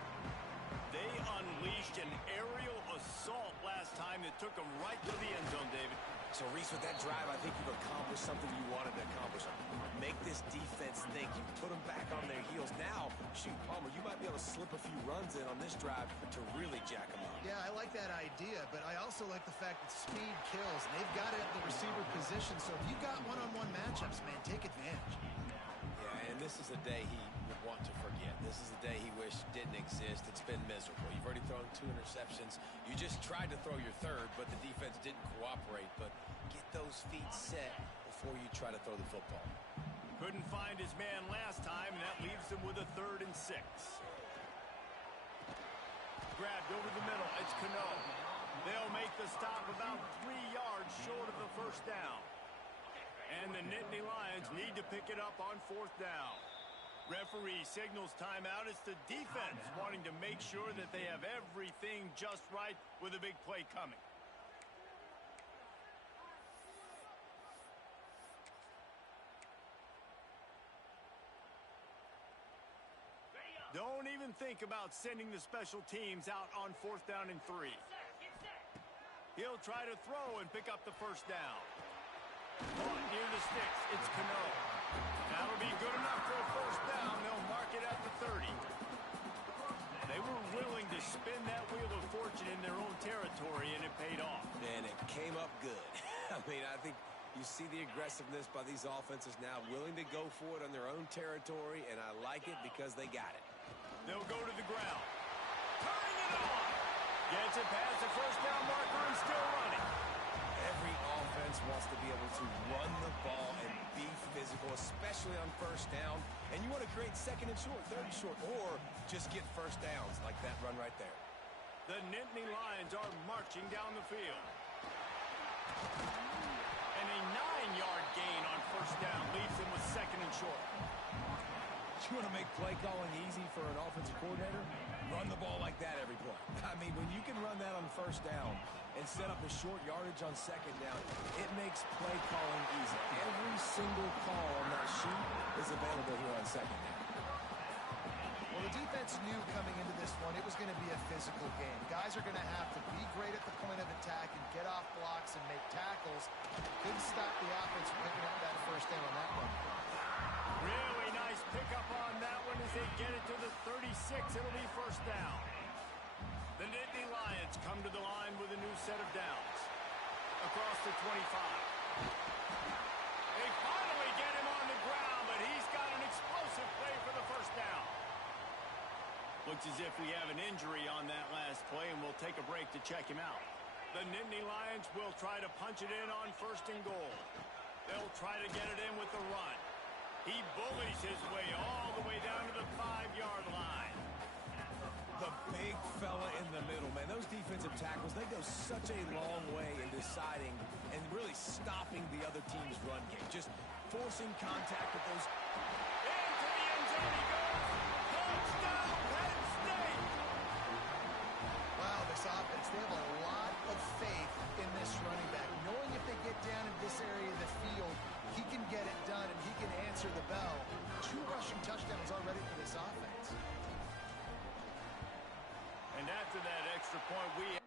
They unleashed an aerial assault last time that took them right to the end zone, David. So, Reese, with that drive, I think you've accomplished something you wanted to accomplish. Make this defense think. You put them back on their heels. Now, shoot, Palmer, you might be able to slip a few runs in on this drive to really jack them up. Yeah, I like that idea, but I also like the fact that speed kills. And they've got it at the receiver position, so if you've got one-on-one matchups, man, take advantage. Yeah, and this is a day he would want to forget. This is a day he wished didn't exist. It's been miserable. You've already thrown 2 interceptions. You just tried to throw your 3rd, but the defense didn't cooperate. But get those feet set before you try to throw the football. Couldn't find his man last time, and that leaves him with a 3rd and 6. Grabbed over the middle. It's Cano. They'll make the stop about 3 yards short of the 1st down. And the Nittany Lions need to pick it up on 4th down. Referee signals timeout. It's the defense wanting to make sure that they have everything just right with a big play coming. Don't even think about sending the special teams out on 4th down and 3. He'll try to throw and pick up the 1st down. Caught near the sticks. It's Cano. That'll be good enough for a 1st down. They'll mark it at the 30. They were willing to spin that wheel of fortune in their own territory, and it paid off. And it came up good. I mean, I think you see the aggressiveness by these offenses now, willing to go for it on their own territory, and I like it because they got it. They'll go to the ground. Turning it on. Gets it past the 1st down marker and still running. Every offense wants to be able to run the ball and be physical, especially on 1st down. And you want to create 2nd and short, 3rd and short, or just get 1st downs like that run right there. The Nittany Lions are marching down the field. And a 9-yard gain on 1st down leaves them with 2nd and short. You want to make play calling easy for an offensive coordinator? Run the ball like that every play. I mean, when you can run that on 1st down and set up a short yardage on 2nd down, it makes play calling easy. Every single call on that sheet is available here on 2nd down. Well, the defense knew coming into this one it was going to be a physical game. Guys are going to have to be great at the point of attack and get off blocks and make tackles. Couldn't stop the offense from picking up that 1st down on that one. Really nice pickup on that one as they get it to the 36. It'll be 1st down. The Nittany Lions come to the line with a new set of downs. across the 25. They finally get him on the ground, but he's got an explosive play for the first down. Looks as if we have an injury on that last play, and we'll take a break to check him out. The Nittany Lions will try to punch it in on 1st and goal. They'll try to get it in with the run. He bullies his way all the way down to the 5-yard line. The big fella in the middle, man. Those defensive tackles, they go such a long way in deciding and really stopping the other team's run game. Just forcing contact with those. Into the end zone he goes. Touchdown, Penn State. Wow, this offense, they have a lot of faith in this running back. Knowing if they get down in this area of the field, he can get it done and he can answer the bell. 2 rushing touchdowns already for this offense. And after that extra point, we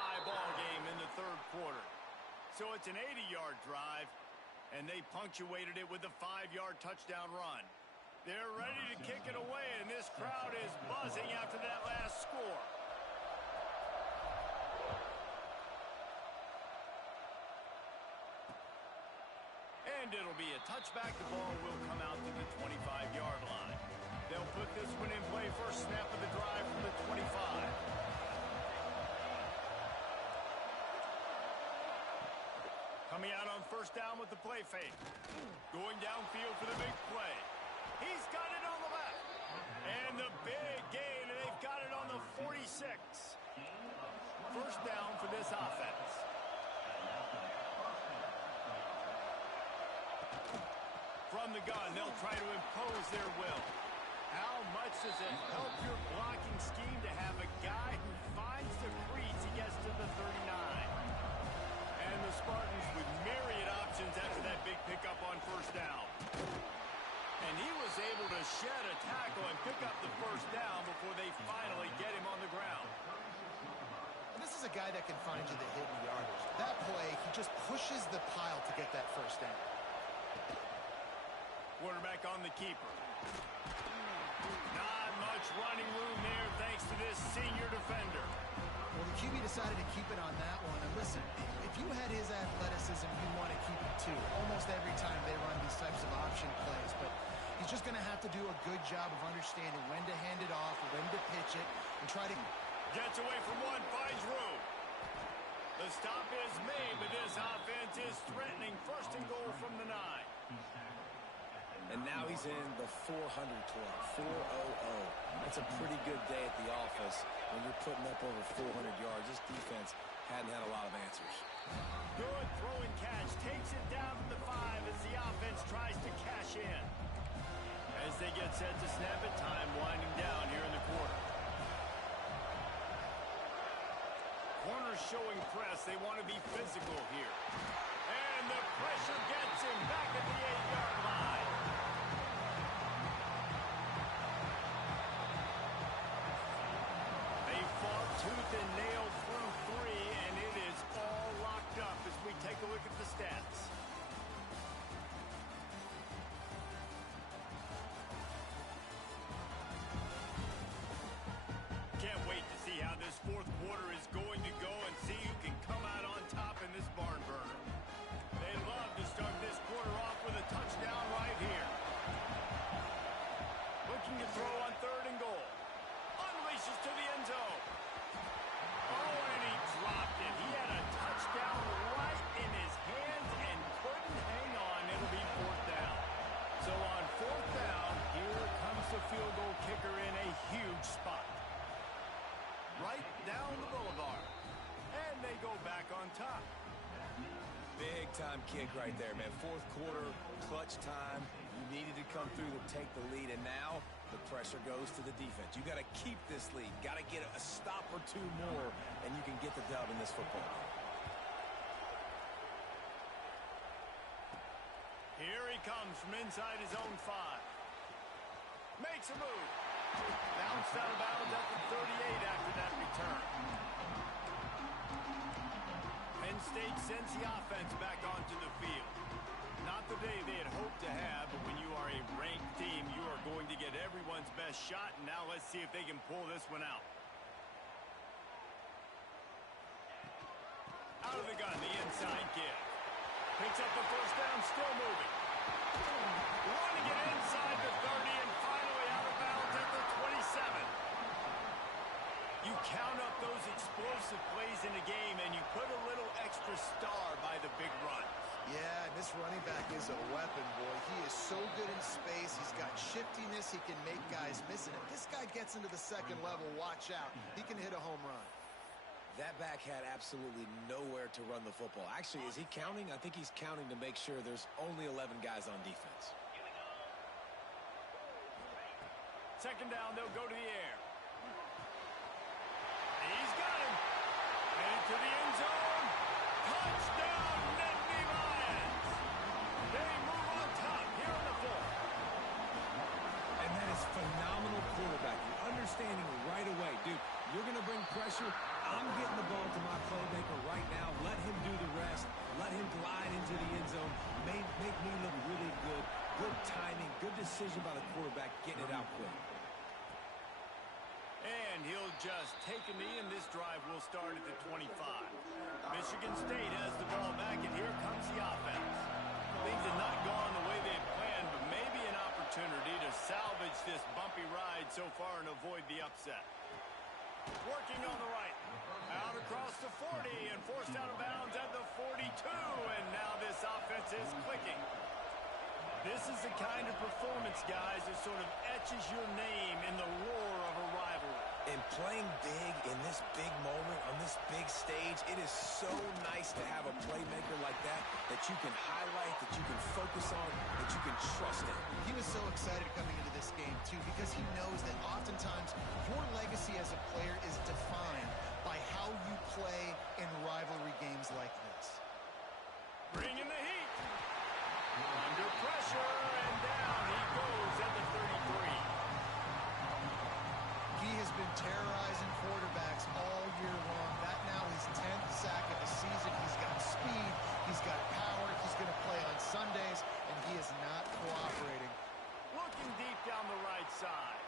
high ball game in the 3rd quarter. So it's an 80-yard drive, and they punctuated it with a 5-yard touchdown run. They're ready to kick it away, and this crowd is buzzing after that last score. And it'll be a touchback. The ball will come out to the 25-yard line. They'll put this one in play first snap of the drive from the 25. Coming out on 1st down with the play fake. Going downfield for the big play. He's got it on the left. And the big gain, and they've got it on the 46. 1st down for this offense. From the gun, they'll try to impose their will. How much does it help your blocking scheme to have a guy who finds the crease? He gets to the 39. And the Spartans with myriad options after that big pickup on 1st down. And he was able to shed a tackle and pick up the 1st down before they finally get him on the ground. And this is a guy that can find you the hidden yardage. That play, he just pushes the pile to get that 1st down. Quarterback on the keeper. Not much running room there thanks to this senior defender. Well, the QB decided to keep it on that one. And listen, if you had his athleticism, you'd want to keep it too. Almost every time they run these types of option plays. But he's just going to have to do a good job of understanding when to hand it off, when to pitch it, and try to... Gets away from one, finds room. The stop is made, but this offense is threatening 1st and goal from the 9. And now he's in the 400 club, 400. That's a pretty good day at the office when you're putting up over 400 yards. This defense hadn't had a lot of answers. Good throw and catch. Takes it down to the 5 as the offense tries to cash in. As they get set to snap it, time winding down here in the quarter. Corners showing press. They want to be physical here. And the pressure gets him back at the 8-yard line. They fought tooth and nail through 3, and it is all locked up as we take a look at the stats. Can't wait to see how this 4th quarter is going to go and see who can come out on top in this barn burner. They'd love to start this quarter off with a touchdown right here. big-time kick right there, man. Fourth quarter, clutch time. You needed to come through to take the lead, and now the pressure goes to the defense. You got to keep this lead. Got to get a stop or two more, and you can get the dub in this football. Here he comes from inside his own 5. Makes a move. Bounced out of bounds at the 38 after that return. Penn State sends the offense back onto the field. Not the day they had hoped to have, but when you are a ranked team, you are going to get everyone's best shot, and now let's see if they can pull this one out. Out of the gun, the inside give. Picks up the first down, still moving. Running it inside the 30 and finally out of bounds at the 27. You count up those explosive plays in a game and you put a little extra star by the big run. Yeah, this running back is a weapon, boy. He is so good in space. He's got shiftiness. He can make guys miss it. If this guy gets into the second level, watch out. He can hit a home run. That back had absolutely nowhere to run the football. Actually, is he counting? I think he's counting to make sure there's only 11 guys on defense. Second down, they'll go to the air. He's got him. Headed to the end zone. Touchdown, Nittany Lions. They move on top here on the floor. And that is phenomenal quarterbacking. Understanding right away, dude, you're going to bring pressure. I'm getting the ball to my playmaker right now. Let him do the rest. Let him glide into the end zone. Make me look really good. Good timing. Good decision by the quarterback getting it out quick. And he'll just take a knee, and this drive will start at the 25. Michigan State has the ball back, and here comes the offense. Things have not gone the way they had planned, but maybe an opportunity to salvage this bumpy ride so far and avoid the upset. Working on the right. Out across the 40 and forced out of bounds at the 42, and now this offense is clicking. This is the kind of performance, guys, that sort of etches your name in the roar of a rivalry. And playing big in this big moment, on this big stage, it is so nice to have a playmaker like that you can highlight, that you can focus on, that you can trust in. He was so excited coming into this game, too, because he knows that oftentimes your legacy as a player is defined by how you play in rivalry games like this. Bringing the heat. Under pressure, and down he goes at the 33. He has been terrorizing quarterbacks all year long. That now his 10th sack of the season. He's got speed. He's got power. He's going to play on Sundays, and he is not cooperating. Looking deep down the right side.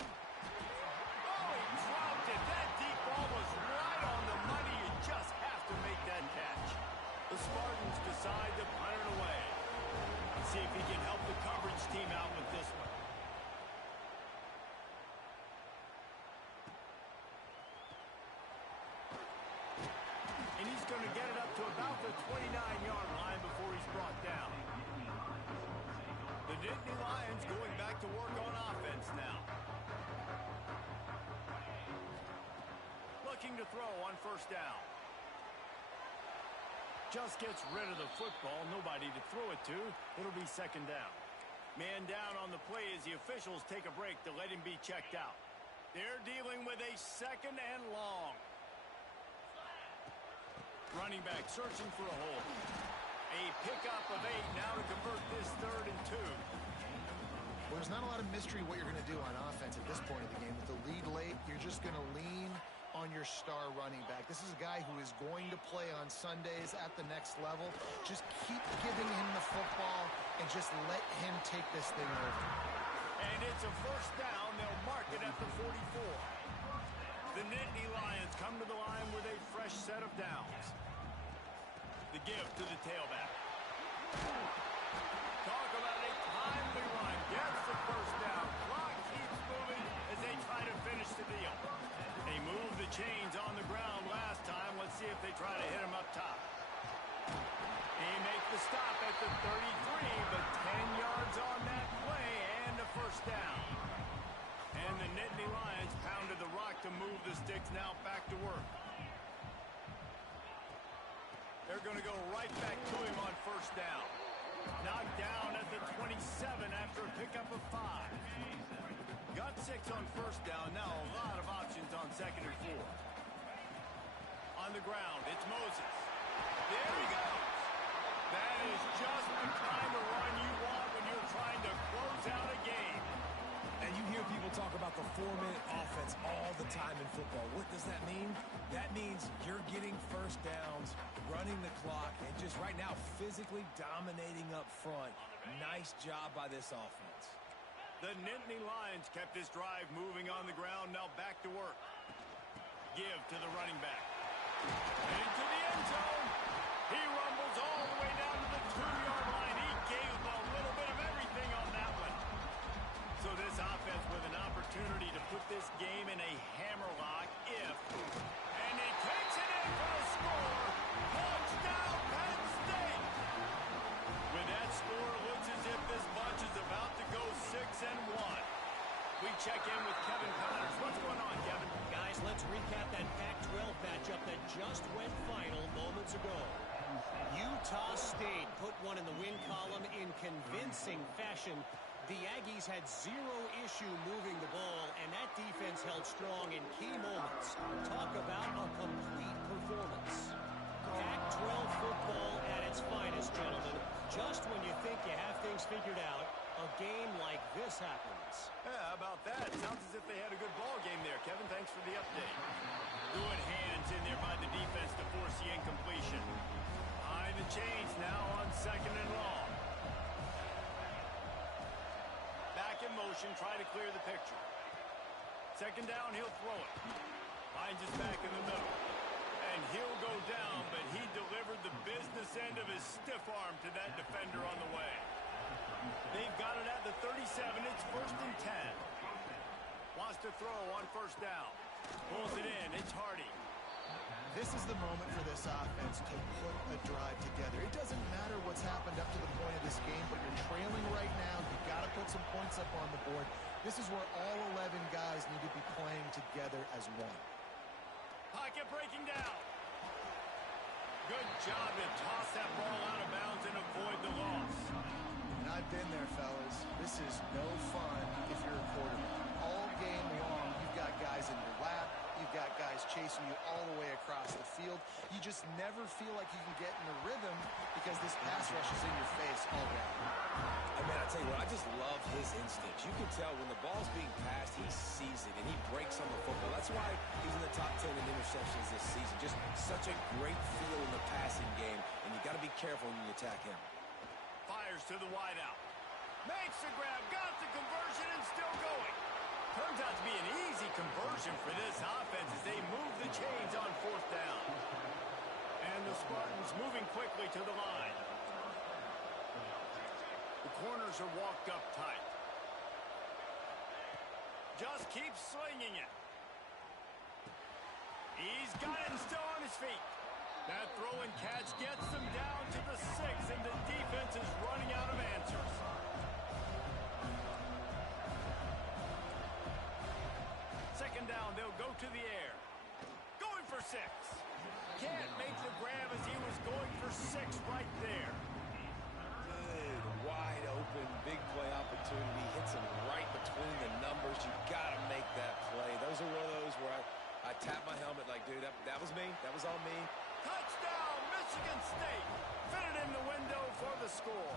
Oh, he dropped it. That deep ball was right on the money. You just have to make that catch. The Spartans decide to punt it away. Let's see if he can help the coverage team out with this one. And he's going to get it up to about the 29-yard line before he's brought down. The Nittany Lions going back to work on offense now. Looking to throw on first down. Just gets rid of the football. Nobody to throw it to. It'll be second down. Man down on the play as the officials take a break to let him be checked out. They're dealing with a second and long. Running back searching for a hole. A pickup of 8 now to convert this 3rd and 2. Well, there's not a lot of mystery what you're going to do on offense at this point of the game. With the lead late, you're just going to lean on your star running back. This is a guy who is going to play on Sundays at the next level. Just keep giving him the football and just let him take this thing over. And it's a first down. They'll mark it at the 44. The Nittany Lions come to the line with a fresh set of downs. The give to the tailback. Talk about a timely run. Gets the first down. Clock keeps moving as they try to finish the deal. They moved the chains on the ground last time. Let's see if they try to hit him up top. He makes the stop at the 33, but 10 yards on that play and a first down. And the Nittany Lions pounded the rock to move the sticks, now back to work. They're going to go right back to him on first down. Knocked down at the 27 after a pickup of 5. Got 6 on first down. Now a lot of options on 2nd and 4. On the ground, it's Moses. There he goes. That is just the kind of run you want when you're trying to close out a game. And you hear people talk about the 4-minute offense all the time in football. What does that mean? That means you're getting first downs, running the clock, and just right now physically dominating up front. Nice job by this offense. The Nittany Lions kept this drive moving on the ground. Now back to work. Give to the running back. Into the end zone. He rumbles all the way down to the 2-yard line. He gave a little bit of everything on that one. So this offense with an opportunity to put this game in a hammerlock if. And he takes it in for the score. Touchdown, Penn State. With that score, it looks as if this bunch is about to go 6-1. We check in with Kevin Connors. What's going on, Kevin? Guys, let's recap that Pac-12 matchup that just went final moments ago. Utah State put one in the win column in convincing fashion. The Aggies had 0 issue moving the ball, and that defense held strong in key moments. Talk about a complete performance. Pac-12 football at its finest, gentlemen. Just when you think you have things figured out, a game like this happens. Yeah, how about that? Sounds as if they had a good ball game there. Kevin, thanks for the update. Good hands in there by the defense to force the incompletion. Behind the chains now on 2nd and long. Back in motion, try to clear the picture. 2nd down, he'll throw it. Finds his back in the middle. And he'll go down, but he delivered the business end of his stiff arm to that defender on the way. They've got it at the 37. It's 1st and 10. Wants to throw on first down. Pulls it in. It's Hardy. This is the moment for this offense to put a drive together. It doesn't matter what's happened up to the point of this game, but you're trailing right now. You've got to put some points up on the board. This is where all 11 guys need to be playing together as one. Pocket breaking down. Good job to toss that ball out of bounds and avoid the loss. And I've been there, fellas. This is no fun if you're a quarterback. All game long, you've got guys in your lap. You've got guys chasing you all the way across the field. You just never feel like you can get in a rhythm because this pass rush is in your face all day. I mean, I tell you what, I just love his instincts. You can tell when the ball's being passed, he sees it, and he breaks on the football. That's why he's in the top 10 in interceptions this season. Just such a great feel in the passing game, and you got to be careful when you attack him. Fires to the wideout. Makes the grab, got the conversion, and still going. Turns out to be an easy conversion for this offense as they move the chains on 4th down. And the Spartans moving quickly to the line. The corners are walked up tight. Just keeps slinging it. He's got it and still on his feet. That throw and catch gets them down to the 6, and the defense is running out of answers. Second down, they'll go to the air. Going for 6. Can't make the grab as he was going for 6 right there. Good, wide open, big play opportunity. Hits him right between the numbers. You got to make that play. Those are one of those where I tap my helmet like, dude, that was me. That was all me. Touchdown, Michigan State. Fitted in the window for the score.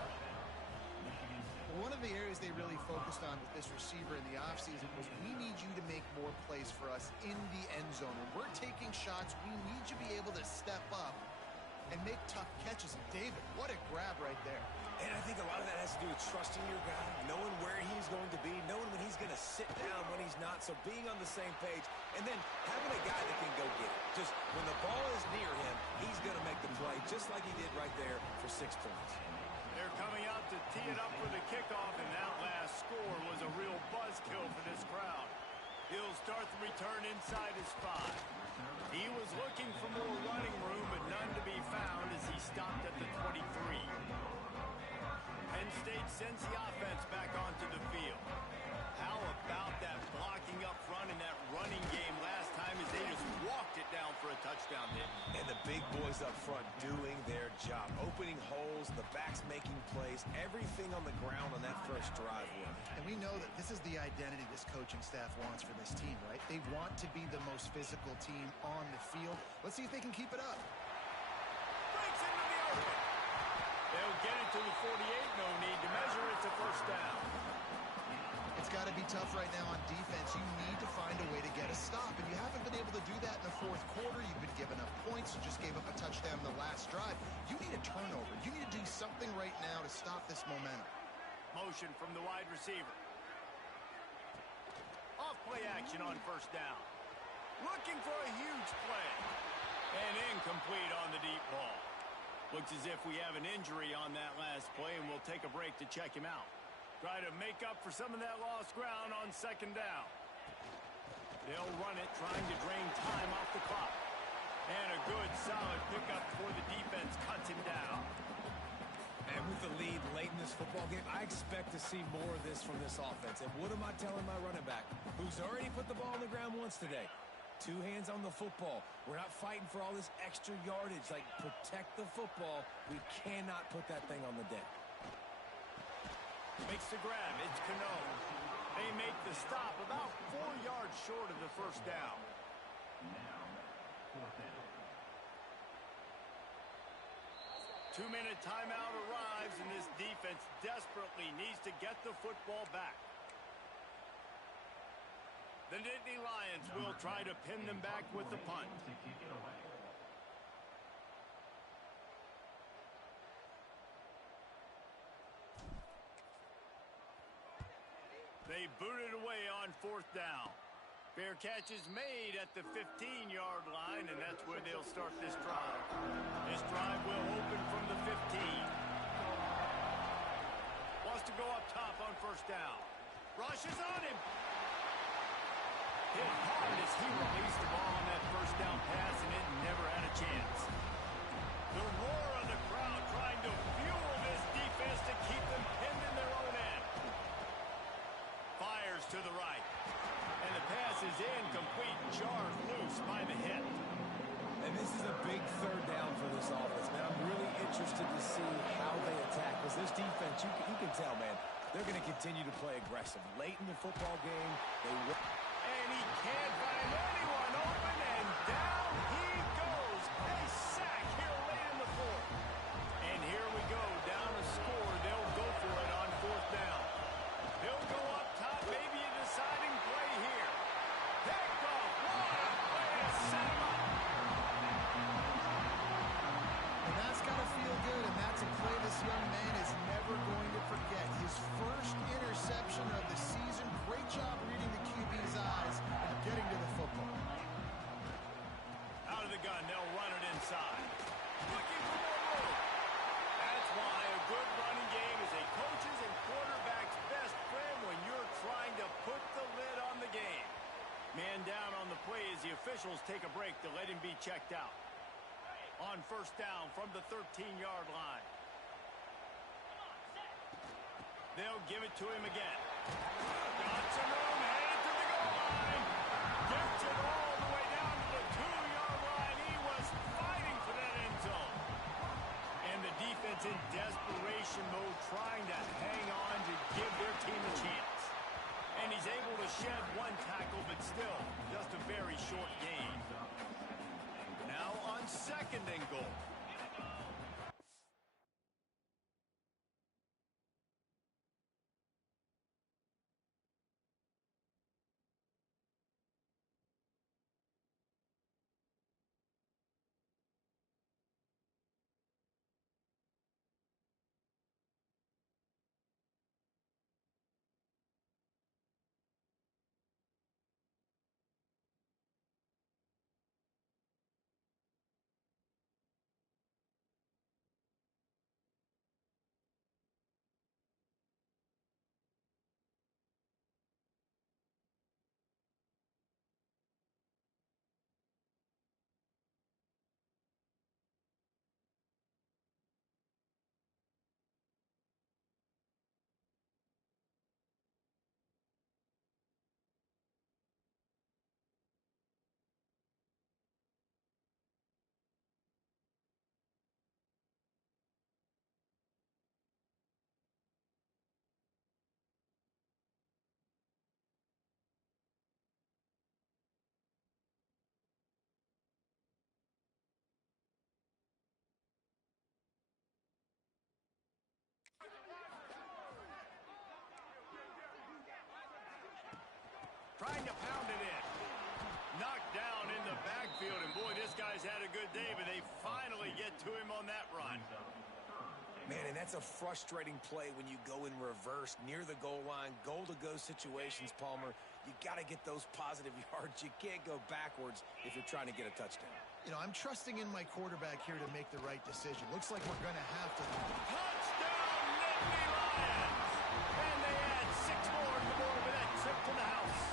One of the areas they really focused on with this receiver in the offseason was we need you to make more plays for us in the end zone. When we're taking shots, we need you to be able to step up and make tough catches. And David, what a grab right there. And I think a lot of that has to do with trusting your guy, knowing where he's going to be, knowing when he's going to sit down, when he's not. So being on the same page, and then having a guy that can go get it. Just when the ball is near him, he's going to make the play, just like he did right there for 6 points. They're coming out to tee it up for the kickoff, and that last score was a real buzzkill for this crowd. He'll start the return inside his 5. He was looking for more running room, but none to be found as he stopped at the 23. Penn State sends the offense back onto the field. How about that blocking up front in that running game last time as they just walked it down for a touchdown hit? And the big boy boys up front doing their job, opening holes, the backs making plays, everything on the ground on that first drive win. And we know that this is the identity this coaching staff wants for this team, right? They want to be the most physical team on the field. Let's see if they can keep it up. Breaks into the open. They'll get it to the 48. No need to measure. It's a first down. It's got to be tough right now on defense. You need to find a way to get a stop, and you haven't been able to do that in the fourth quarter. You've been giving up points. You just gave up a touchdown in the last drive. You need a turnover. You need to do something right now to stop this momentum. Motion from the wide receiver. Off play action on first down. Looking for a huge play. And incomplete on the deep ball. Looks as if we have an injury on that last play, and we'll take a break to check him out. Try to make up for some of that lost ground on second down. They'll run it, trying to drain time off the clock. And a good, solid pickup before the defense cuts him down. And with the lead late in this football game, I expect to see more of this from this offense. And what am I telling my running back, who's already put the ball on the ground once today? 2 hands on the football. We're not fighting for all this extra yardage. Like, protect the football. We cannot put that thing on the deck. Makes the grab. It's Cano. They make the stop about 4 yards short of the first down. Now, fourth down. 2-minute timeout arrives, and this defense desperately needs to get the football back. The Nittany Lions will try to pin them back with the punt. To kick it away. They boot it away on fourth down. Fair catch is made at the 15-yard line, and that's where they'll start this drive. This drive will open from the 15. Wants to go up top on first down. Rushes on him. Hit hard as he released the ball on that first down pass, and it never had a chance. The roar of the crowd trying to fuel this defense to keep them pinned in their own end. Fires to the right. And the pass is incomplete, jarred loose by the hit. And this is a big third down for this offense, man. I'm really interested to see how they attack. Because this defense, you can tell, man, they're going to continue to play aggressive. Late in the football game, they will. And he can't find anyone open, and down he goes. A sack here late in the fourth. And here we go, down a score. They'll go for it on fourth down. He'll go up top, maybe a deciding play here. Picked off. What a play to set him up. And that's got to feel good, and that's a play this young man is never going to forget. His first interception of the season. Great job reading the QB's eyes and getting to the football. Out of the gun, they'll run it inside. Looking for more room. That's why a good running game is a coach's and quarterback's best friend when you're trying to put the lid on the game. Man down on the play as the officials take a break to let him be checked out. On first down from the 13-yard line. They'll give it to him again. Got some room, headed to the goal line. Gets it all the way down to the 2-yard line. He was fighting for that end zone. And the defense in desperation mode, trying to hang on to give their team a chance. And he's able to shed one tackle, but still just a very short gain. Now on second and goal. trying to pound it in. Knocked down in the backfield, and boy, this guy's had a good day, but they finally get to him on that run. Man, and that's a frustrating play when you go in reverse near the goal line, goal-to-go situations, Palmer. You got to get those positive yards. You can't go backwards if you're trying to get a touchdown. You know, I'm trusting in my quarterback here to make the right decision. Looks like we're going to have to. Touchdown, Nittany Lions! And they add 6 more to the board with that trip to the house.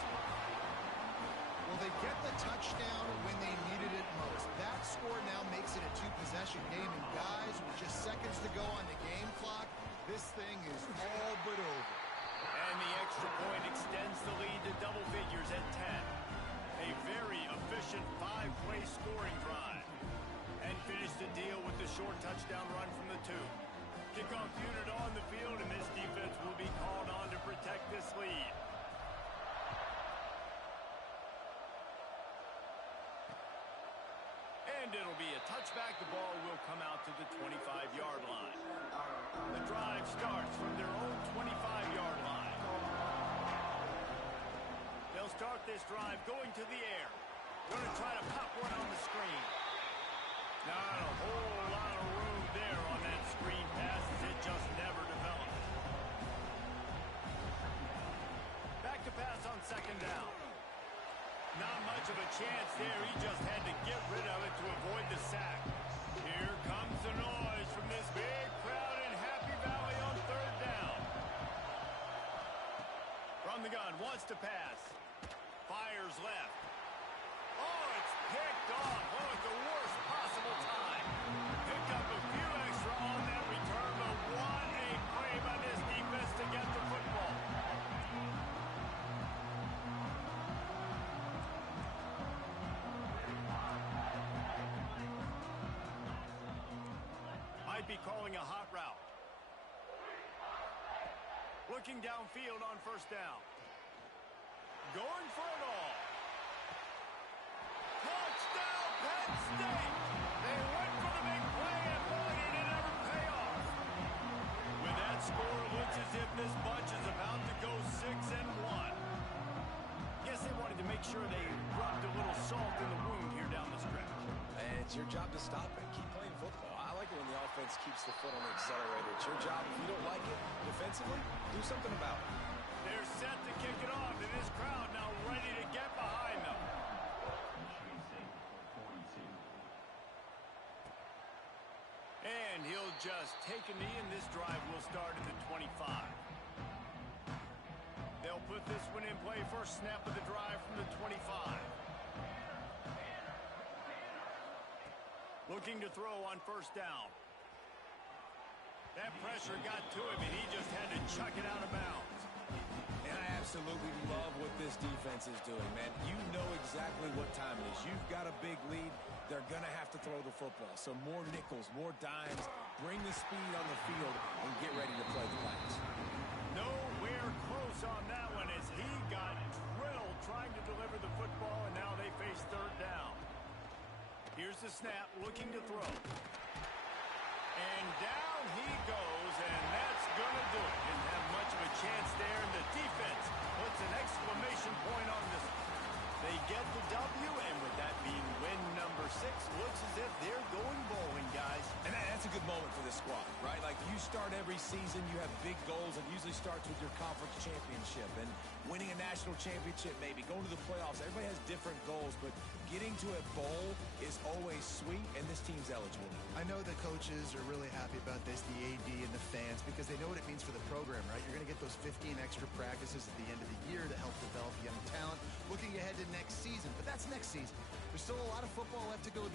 Well, they get the touchdown when they needed it most. That score now makes it a 2-possession game. And guys, with just seconds to go on the game clock, this thing is all but over. And the extra point extends the lead to double figures at 10. A very efficient 5-play scoring drive. And finish the deal with the short touchdown run from the 2. Kickoff unit on the field, and this defense will be called on to protect this lead. And it'll be a touchback. The ball will come out to the 25-yard line. The drive starts from their own 25-yard line. They'll start this drive going to the air. Going to try to pop one on the screen. Not a whole lot of room there on that screen pass as it just never developed. Back to pass on second down. Not much of a chance there. He just had to get rid of it to avoid the sack. Here comes the noise from this big crowd in Happy Valley on third down. From the gun, wants to pass. Fires left. Oh, it's picked off. Oh, at the worst possible time. Pick up a few extra on that return, but what a play by this defense to get the football. Might be calling a hot route. Looking downfield on first down. Going for it all. Touchdown, Penn State! They went for the big play, and boy, did it ever pay off. With that score, it looks as if this bunch is about to go 6-1. Guess they wanted to make sure they rubbed a little salt in the wound here down the stretch. And it's your job to stop it. Keep playing football. I like it when the offense keeps the foot on the accelerator. It's your job. If you don't like it defensively, do something about it. They're set to kick it off, and this crowd now ready to get behind them. And he'll just take a knee, and this drive will start at the 25. They'll put this one in play. First snap of the drive from the 25. Looking to throw on first down. That pressure got to him, and he just had to chuck it out of bounds. And I absolutely love what this defense is doing, man. You know exactly what time it is. You've got a big lead. They're going to have to throw the football. So more nickels, more dimes. Bring the speed on the field and get ready to play the pass. Nowhere close on that one as he got drilled trying to deliver the football, and now they face third down. Here's the snap, looking to throw. And down he goes, and that's going to do it. Didn't have much of a chance there, and the defense puts an exclamation point on this. They get the W, and with that being win number 6, looks as if they're going bowling, guys. And that's a good moment for this squad, right? Like, you start every season, you have big goals. It usually starts with your conference championship and winning a national championship, maybe going to the playoffs. Everybody has different goals, but getting to a bowl is always sweet, and this team's eligible. I know the coaches are really happy about this, the AD and the fans, because they know what it means for the program, right? You're going to get those 15 extra practices at the end of the year to help develop young talent. Looking ahead to next season, but that's next season. There's still a lot of football left to go this